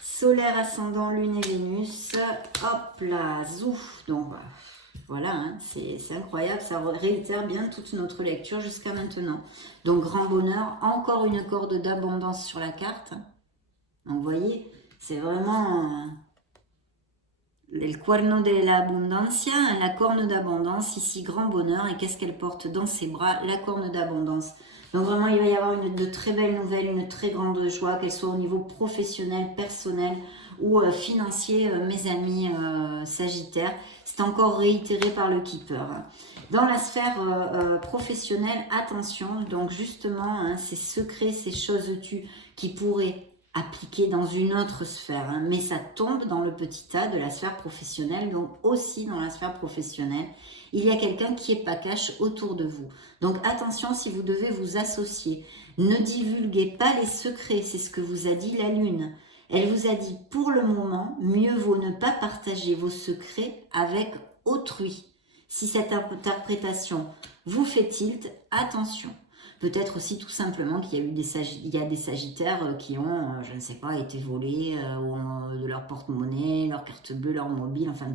Solaire, ascendant, Lune et Vénus. Hop là, zouf. Donc voilà, hein, c'est incroyable, ça réitère bien toute notre lecture jusqu'à maintenant. Donc grand bonheur, encore une corde d'abondance sur la carte. Donc vous voyez, c'est vraiment le cuerno de la abundancia, la corne d'abondance, ici grand bonheur. Et qu'est-ce qu'elle porte dans ses bras? La corne d'abondance. Donc vraiment, il va y avoir de très belles nouvelles, une très grande joie, qu'elle soit au niveau professionnel, personnel ou financier, mes amis Sagittaires. C'est encore réitéré par le Keeper. Dans la sphère professionnelle, attention, donc justement, hein, ces secrets, ces choses tues qui pourraient appliquer dans une autre sphère, hein, mais ça tombe dans le petit tas de la sphère professionnelle, donc aussi dans la sphère professionnelle, il y a quelqu'un qui est pas cash autour de vous. Donc attention si vous devez vous associer, ne divulguez pas les secrets, c'est ce que vous a dit la Lune. Elle vous a dit pour le moment, mieux vaut ne pas partager vos secrets avec autrui. Si cette interprétation vous fait tilt, attention. Peut-être aussi tout simplement qu'il y a eu des Sagittaires qui ont, je ne sais pas, été volés de leur porte-monnaie, leur carte bleue, leur mobile, enfin,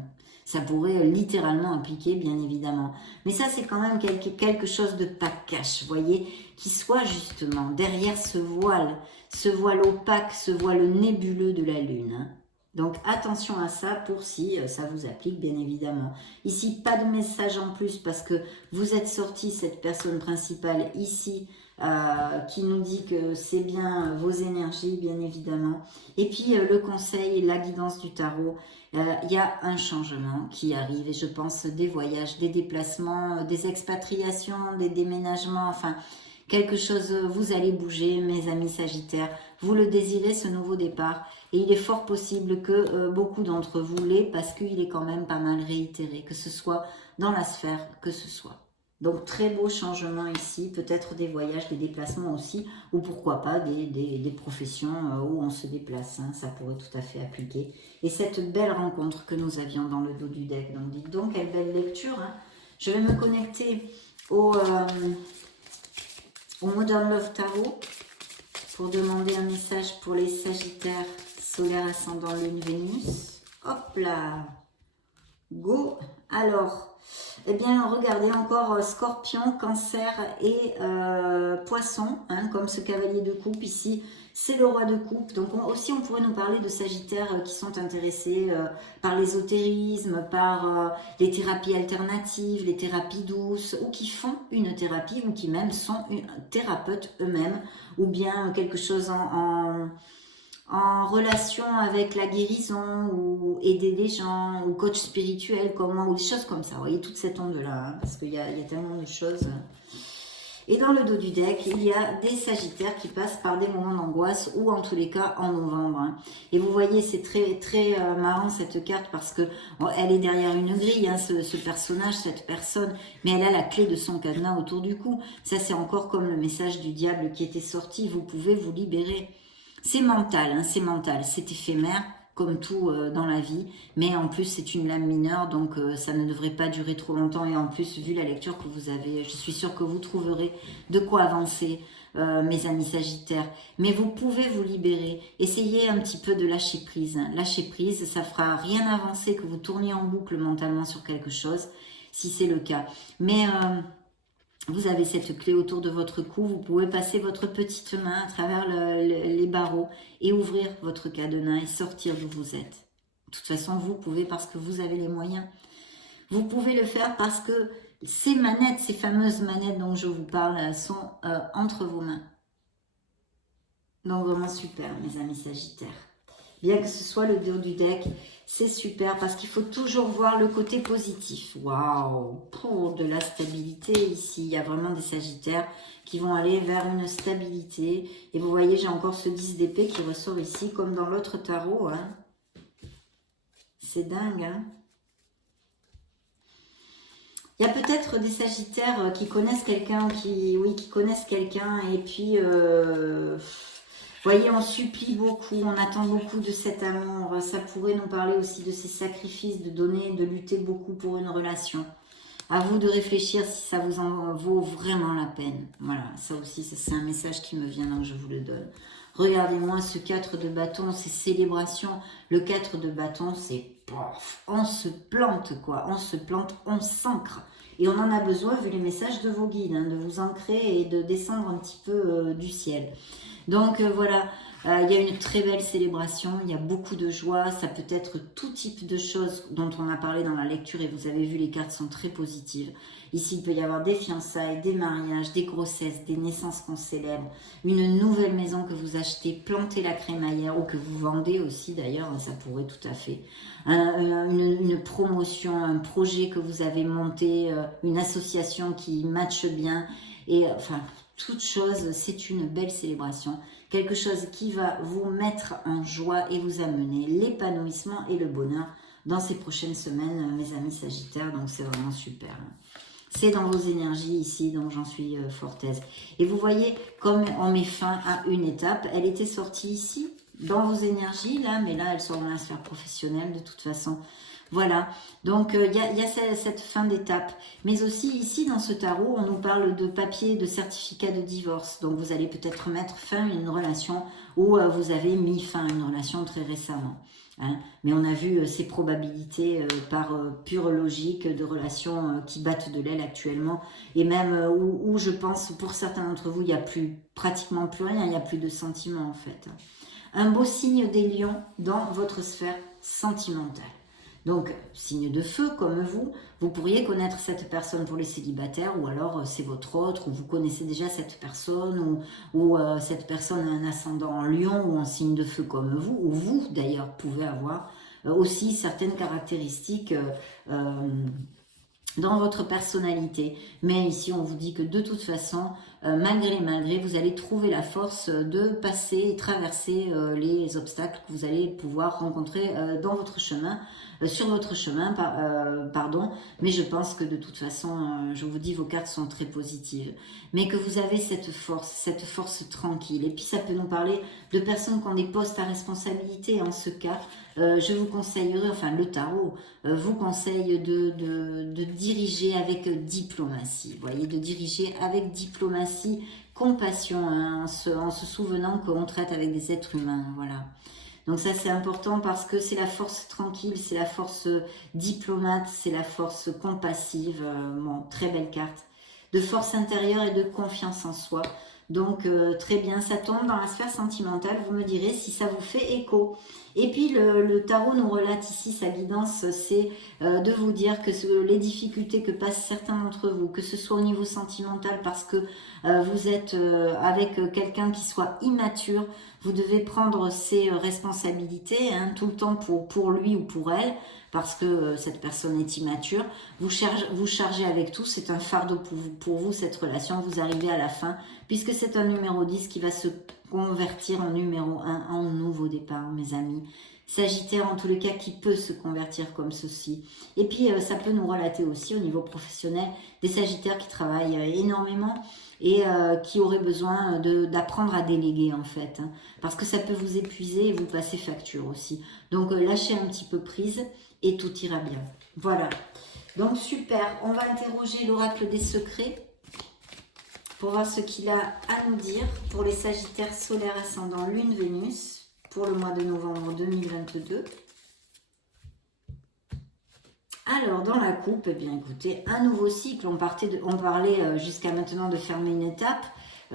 ça pourrait littéralement impliquer, bien évidemment. Mais ça, c'est quand même quelque chose de pas cash, vous voyez, qui soit justement derrière ce voile opaque, ce voile nébuleux de la Lune, hein. Donc attention à ça pour si ça vous applique, bien évidemment. Ici, pas de message en plus parce que vous êtes sorti, cette personne principale ici, qui nous dit que c'est bien vos énergies, bien évidemment. Et puis le conseil, la guidance du tarot, il y a un changement qui arrive et je pense des voyages, des déplacements, des expatriations, des déménagements, enfin quelque chose, vous allez bouger, mes amis Sagittaires. Vous le désirez, ce nouveau départ. Et il est fort possible que beaucoup d'entre vous l'aient parce qu'il est quand même pas mal réitéré, que ce soit dans la sphère, que ce soit. Donc très beau changement ici, peut-être des voyages, des déplacements aussi, ou pourquoi pas des professions où on se déplace, hein, ça pourrait tout à fait appliquer. Et cette belle rencontre que nous avions dans le dos du deck, donc dites donc quelle belle lecture, hein. Je vais me connecter au Modern Love Tarot pour demander un message pour les Sagittaires, solaire, ascendant, Lune, Vénus. Hop là, go. Alors, eh bien, regardez encore Scorpion, Cancer et Poisson, hein, comme ce cavalier de coupe ici. C'est le roi de coupe. Donc aussi, on pourrait nous parler de Sagittaires qui sont intéressés par l'ésotérisme, par les thérapies alternatives, les thérapies douces, ou qui font une thérapie, ou qui même sont thérapeutes eux-mêmes, ou bien quelque chose en relation avec la guérison, ou aider les gens, ou coach spirituel, comment, ou des choses comme ça. Vous voyez, toute cette onde-là, hein, parce qu'il y a tellement de choses. Et dans le dos du deck, il y a des Sagittaires qui passent par des moments d'angoisse, ou en tous les cas en novembre, hein. Et vous voyez, c'est très très marrant cette carte, parce que bon, elle est derrière une grille, hein, ce personnage, cette personne, mais elle a la clé de son cadenas autour du cou. Ça, c'est encore comme le message du diable qui était sorti, vous pouvez vous libérer. C'est mental, hein, c'est mental, c'est éphémère, comme tout dans la vie, mais en plus c'est une lame mineure, donc ça ne devrait pas durer trop longtemps, et en plus, vu la lecture que vous avez, je suis sûre que vous trouverez de quoi avancer, mes amis Sagittaires. Mais vous pouvez vous libérer, essayez un petit peu de lâcher prise, hein. Lâcher prise, ça fera rien avancer que vous tourniez en boucle mentalement sur quelque chose, si c'est le cas. Mais vous avez cette clé autour de votre cou, vous pouvez passer votre petite main à travers les barreaux et ouvrir votre cadenas et sortir d'où vous êtes. De toute façon, vous pouvez parce que vous avez les moyens. Vous pouvez le faire parce que ces manettes, ces fameuses manettes dont je vous parle, elles sont entre vos mains. Donc vraiment super, mes amis Sagittaires. Bien que ce soit le dos du deck, c'est super parce qu'il faut toujours voir le côté positif. Waouh! Pour de la stabilité ici, il y a vraiment des Sagittaires qui vont aller vers une stabilité. Et vous voyez, j'ai encore ce 10 d'épée qui ressort ici, comme dans l'autre tarot, hein. C'est dingue, hein. Il y a peut-être des Sagittaires qui connaissent quelqu'un, qui connaissent quelqu'un, et puis... vous voyez, on supplie beaucoup, on attend beaucoup de cet amour. Ça pourrait nous parler aussi de ces sacrifices, de donner, de lutter beaucoup pour une relation. À vous de réfléchir si ça vous en vaut vraiment la peine. Voilà, ça aussi, c'est un message qui me vient, donc je vous le donne. Regardez-moi ce 4 de bâton, ces célébrations. Le 4 de bâton, c'est on se plante, quoi. On se plante, on s'ancre. Et on en a besoin, vu les messages de vos guides, hein, de vous ancrer et de descendre un petit peu du ciel. Donc voilà, il y a une très belle célébration, il y a beaucoup de joie, ça peut être tout type de choses dont on a parlé dans la lecture et vous avez vu, les cartes sont très positives. Ici, il peut y avoir des fiançailles, des mariages, des grossesses, des naissances qu'on célèbre, une nouvelle maison que vous achetez, planter la crémaillère ou que vous vendez aussi d'ailleurs, ça pourrait tout à fait. Une promotion, un projet que vous avez monté, une association qui matche bien et enfin... Toute chose, c'est une belle célébration, quelque chose qui va vous mettre en joie et vous amener l'épanouissement et le bonheur dans ces prochaines semaines, mes amis Sagittaires, donc c'est vraiment super. C'est dans vos énergies ici, donc j'en suis fort aise. Et vous voyez, comme on met fin à une étape, elle était sortie ici, dans vos énergies, là, mais là, elle sort dans la sphère professionnelle de toute façon. Voilà, donc il y a cette fin d'étape. Mais aussi ici, dans ce tarot, on nous parle de papier, de certificat de divorce. Donc vous allez peut-être mettre fin à une relation ou vous avez mis fin à une relation très récemment. Hein. Mais on a vu ces probabilités par pure logique de relations qui battent de l'aile actuellement. Et même où je pense, pour certains d'entre vous, il n'y a pratiquement plus rien, il n'y a plus de sentiments en fait. Un beau signe des lions dans votre sphère sentimentale. Donc, signe de feu comme vous pourriez connaître cette personne pour les célibataires ou alors c'est votre autre ou vous connaissez déjà cette personne ou cette personne a un ascendant en lion ou en signe de feu comme vous ou vous d'ailleurs pouvez avoir aussi certaines caractéristiques dans votre personnalité. Mais ici, on vous dit que de toute façon, malgré, vous allez trouver la force de passer et traverser les obstacles que vous allez pouvoir rencontrer dans votre chemin, sur votre chemin, pardon. Mais je pense que de toute façon, je vous dis, vos cartes sont très positives. Mais que vous avez cette force tranquille. Et puis, ça peut nous parler de personnes qui ont des postes à responsabilité en ce cas. Je vous conseillerais, enfin le tarot vous conseille de diriger avec diplomatie, vous voyez, de diriger avec diplomatie, compassion, hein, en se souvenant qu'on traite avec des êtres humains, voilà. Donc ça c'est important parce que c'est la force tranquille, c'est la force diplomate, c'est la force compassive, bon, très belle carte, de force intérieure et de confiance en soi. Donc très bien, ça tombe dans la sphère sentimentale, vous me direz si ça vous fait écho. Et puis le tarot nous relate ici, sa guidance, c'est de vous dire que les difficultés que passent certains d'entre vous, que ce soit au niveau sentimental parce que vous êtes avec quelqu'un qui soit immature, vous devez prendre ses responsabilités hein, tout le temps pour lui ou pour elle, parce que cette personne est immature. Vous chargez avec tout, c'est un fardeau pour vous cette relation, vous arrivez à la fin, puisque c'est un numéro 10 qui va se convertir en numéro 1, en nouveau départ, mes amis. Sagittaire, en tous les cas, qui peut se convertir comme ceci. Et puis, ça peut nous relater aussi au niveau professionnel des Sagittaires qui travaillent énormément et qui auraient besoin d'apprendre à déléguer, en fait. Hein, parce que ça peut vous épuiser et vous passer facture aussi. Donc, lâchez un petit peu prise et tout ira bien. Voilà. Donc, super. On va interroger l'oracle des secrets pour voir ce qu'il a à nous dire pour les Sagittaires solaires ascendant Lune Vénus pour le mois de novembre 2022. Alors, dans la coupe, eh bien, écoutez, un nouveau cycle. On parlait jusqu'à maintenant de fermer une étape.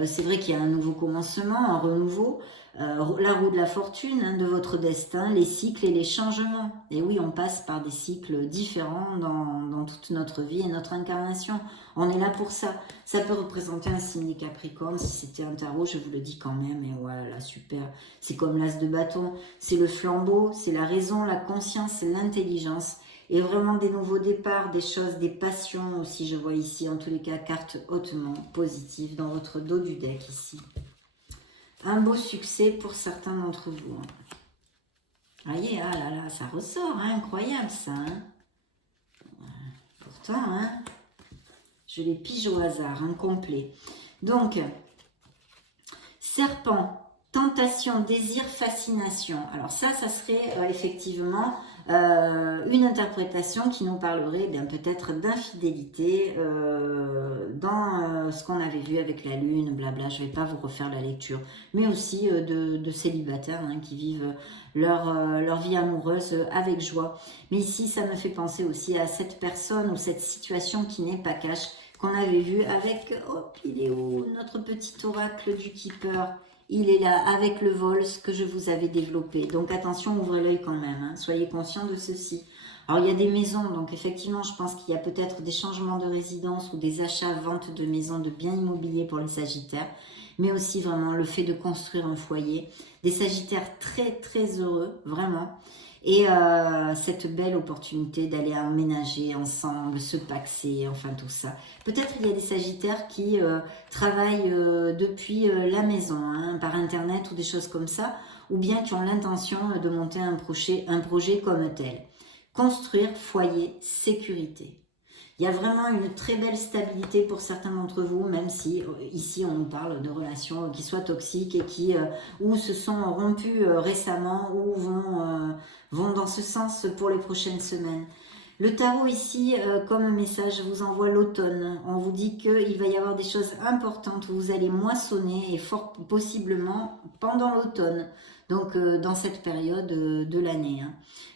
C'est vrai qu'il y a un nouveau commencement, un renouveau. La roue de la fortune, hein, de votre destin, les cycles et les changements. Et oui, on passe par des cycles différents dans toute notre vie et notre incarnation. On est là pour ça. Ça peut représenter un signe des Capricornes. Si c'était un tarot, je vous le dis quand même. Et voilà, super. C'est comme l'as de bâton. C'est le flambeau, c'est la raison, la conscience, c'est l'intelligence. Et vraiment des nouveaux départs, des choses, des passions aussi, je vois ici. En tous les cas, carte hautement positive dans votre dos du deck ici. Un beau succès pour certains d'entre vous. Voyez, ah là là, ça ressort, hein, incroyable ça. Hein. Pourtant, hein, je les pige au hasard, incomplet. Donc, serpent, tentation, désir, fascination. Alors ça serait effectivement une interprétation qui nous parlerait peut-être d'infidélité dans ce qu'on avait vu avec la lune, blabla. Je ne vais pas vous refaire la lecture, mais aussi de célibataires qui vivent leur vie amoureuse avec joie. Mais ici, ça me fait penser aussi à cette personne ou cette situation qui n'est pas cash, qu'on avait vu avec, hop, il est où, notre petit oracle du Keeper. Il est là avec le vol, ce que je vous avais développé. Donc attention, ouvrez l'œil quand même, soyez conscients de ceci. Alors il y a des maisons, donc effectivement je pense qu'il y a peut-être des changements de résidence ou des achats, ventes de maisons, de biens immobiliers pour les Sagittaires. Mais aussi vraiment le fait de construire un foyer. Des Sagittaires très très heureux, vraiment. Et cette belle opportunité d'aller emménager ensemble, se paxer, enfin tout ça. Peut-être il y a des Sagittaires qui travaillent depuis la maison, par internet ou des choses comme ça, ou bien qui ont l'intention de monter un projet comme tel. Construire, foyer, sécurité. Il y a vraiment une très belle stabilité pour certains d'entre vous, même si ici on nous parle de relations qui soient toxiques et qui ou se sont rompues récemment ou vont dans ce sens pour les prochaines semaines. Le tarot ici, comme message, vous envoie l'automne. On vous dit qu'il va y avoir des choses importantes où vous allez moissonner et fort possiblement pendant l'automne. Donc dans cette période de l'année.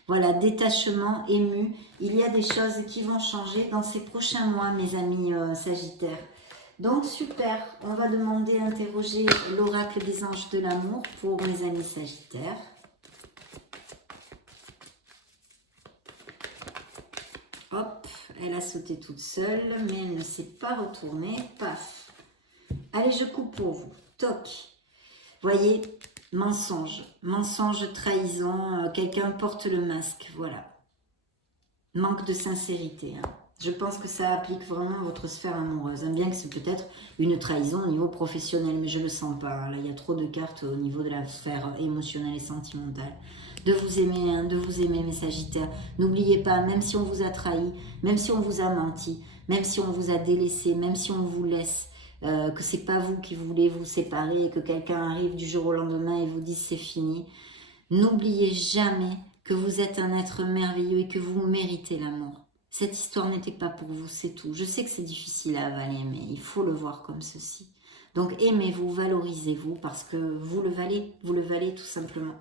Voilà, détachement, ému. Il y a des choses qui vont changer dans ces prochains mois, mes amis Sagittaires. Donc super, on va demander, interroger l'oracle des anges de l'amour pour mes amis Sagittaires. Hop, elle a sauté toute seule, mais elle ne s'est pas retournée. Paf. Allez, je coupe pour vous. Toc. Voyez, mensonge, trahison, quelqu'un porte le masque, voilà. Manque de sincérité. Je pense que ça applique vraiment à votre sphère amoureuse, bien que c'est peut-être une trahison au niveau professionnel, mais je ne le sens pas. Là, il y a trop de cartes au niveau de la sphère émotionnelle et sentimentale. De vous aimer, mes Sagittaires. N'oubliez pas, même si on vous a trahi, même si on vous a menti, même si on vous a délaissé, même si on vous laisse, que c'est pas vous qui voulez vous séparer et que quelqu'un arrive du jour au lendemain et vous dise c'est fini. N'oubliez jamais que vous êtes un être merveilleux et que vous méritez l'amour. Cette histoire n'était pas pour vous, c'est tout. Je sais que c'est difficile à avaler, mais il faut le voir comme ceci. Donc aimez-vous, valorisez-vous parce que vous le valez tout simplement.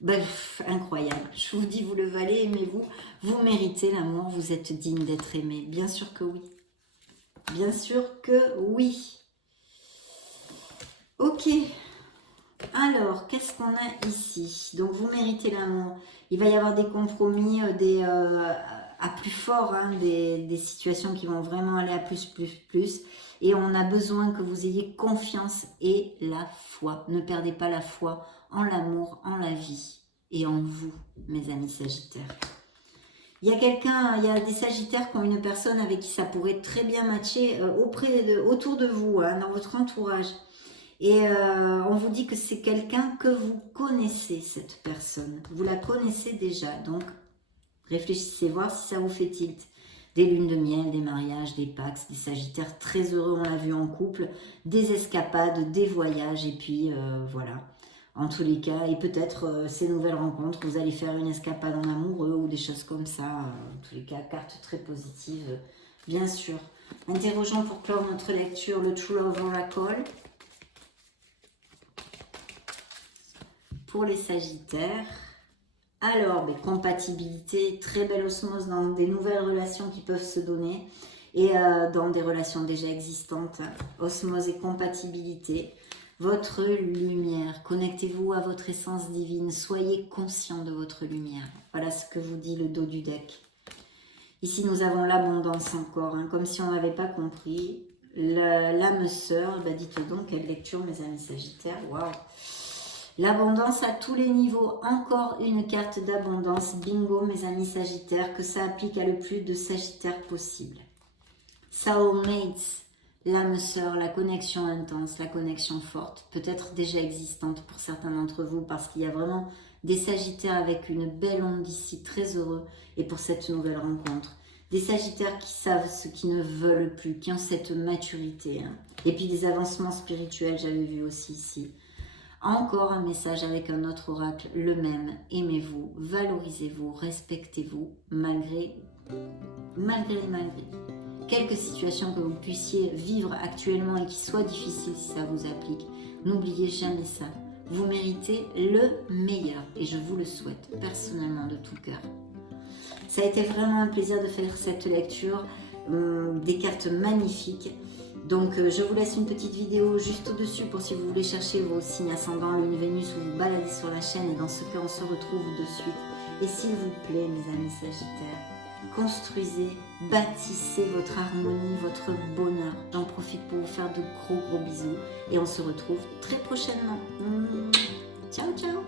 Bref, incroyable. Je vous dis, vous le valez, aimez-vous, vous méritez l'amour, vous êtes digne d'être aimé. Bien sûr que oui. Bien sûr que oui. Ok. Alors, qu'est-ce qu'on a ici? Donc, vous méritez l'amour. Il va y avoir des compromis, à plus fort, des situations qui vont vraiment aller à plus. Et on a besoin que vous ayez confiance et la foi. Ne perdez pas la foi en l'amour, en la vie et en vous, mes amis Sagittaires. Il y a des Sagittaires qui ont une personne avec qui ça pourrait très bien matcher autour de vous, dans votre entourage. Et on vous dit que c'est quelqu'un que vous connaissez, cette personne. Vous la connaissez déjà, donc réfléchissez, voir si ça vous fait tilt. Des lunes de miel, des mariages, des pax, des Sagittaires très heureux, on l'a vu en couple, des escapades, des voyages, et puis voilà. En tous les cas, et peut-être ces nouvelles rencontres, vous allez faire une escapade en amoureux ou des choses comme ça. En tous les cas, carte très positive, bien sûr. Interrogeons pour clore notre lecture le True Love Oracle. Pour les Sagittaires. Alors, compatibilité, très belle osmose dans des nouvelles relations qui peuvent se donner et dans des relations déjà existantes. Osmose et compatibilité. Votre lumière, connectez-vous à votre essence divine, soyez conscient de votre lumière. Voilà ce que vous dit le dos du deck. Ici, nous avons l'abondance encore, comme si on n'avait pas compris. L'âme sœur, dites donc, quelle lecture, mes amis Sagittaires, waouh! L'abondance à tous les niveaux, encore une carte d'abondance, bingo, mes amis Sagittaires, que ça applique à le plus de Sagittaires possible. Soulmates. L'âme sœur, la connexion intense, la connexion forte, peut-être déjà existante pour certains d'entre vous parce qu'il y a vraiment des Sagittaires avec une belle onde ici, très heureux et pour cette nouvelle rencontre. Des Sagittaires qui savent ce qu'ils ne veulent plus, qui ont cette maturité. Et puis des avancements spirituels, j'avais vu aussi ici. Encore un message avec un autre oracle, le même. Aimez-vous, valorisez-vous, respectez-vous, malgré. Quelques situations que vous puissiez vivre actuellement et qui soient difficiles si ça vous applique, n'oubliez jamais ça. Vous méritez le meilleur et je vous le souhaite personnellement de tout cœur. Ça a été vraiment un plaisir de faire cette lecture, des cartes magnifiques. Donc je vous laisse une petite vidéo juste au-dessus pour si vous voulez chercher vos signes ascendants, Lune, Vénus, ou vous baladez sur la chaîne, et dans ce cas on se retrouve de suite. Et s'il vous plaît mes amis Sagittaires, construisez, bâtissez votre harmonie, votre bonheur. J'en profite pour vous faire de gros bisous et on se retrouve très prochainement. Ciao ciao.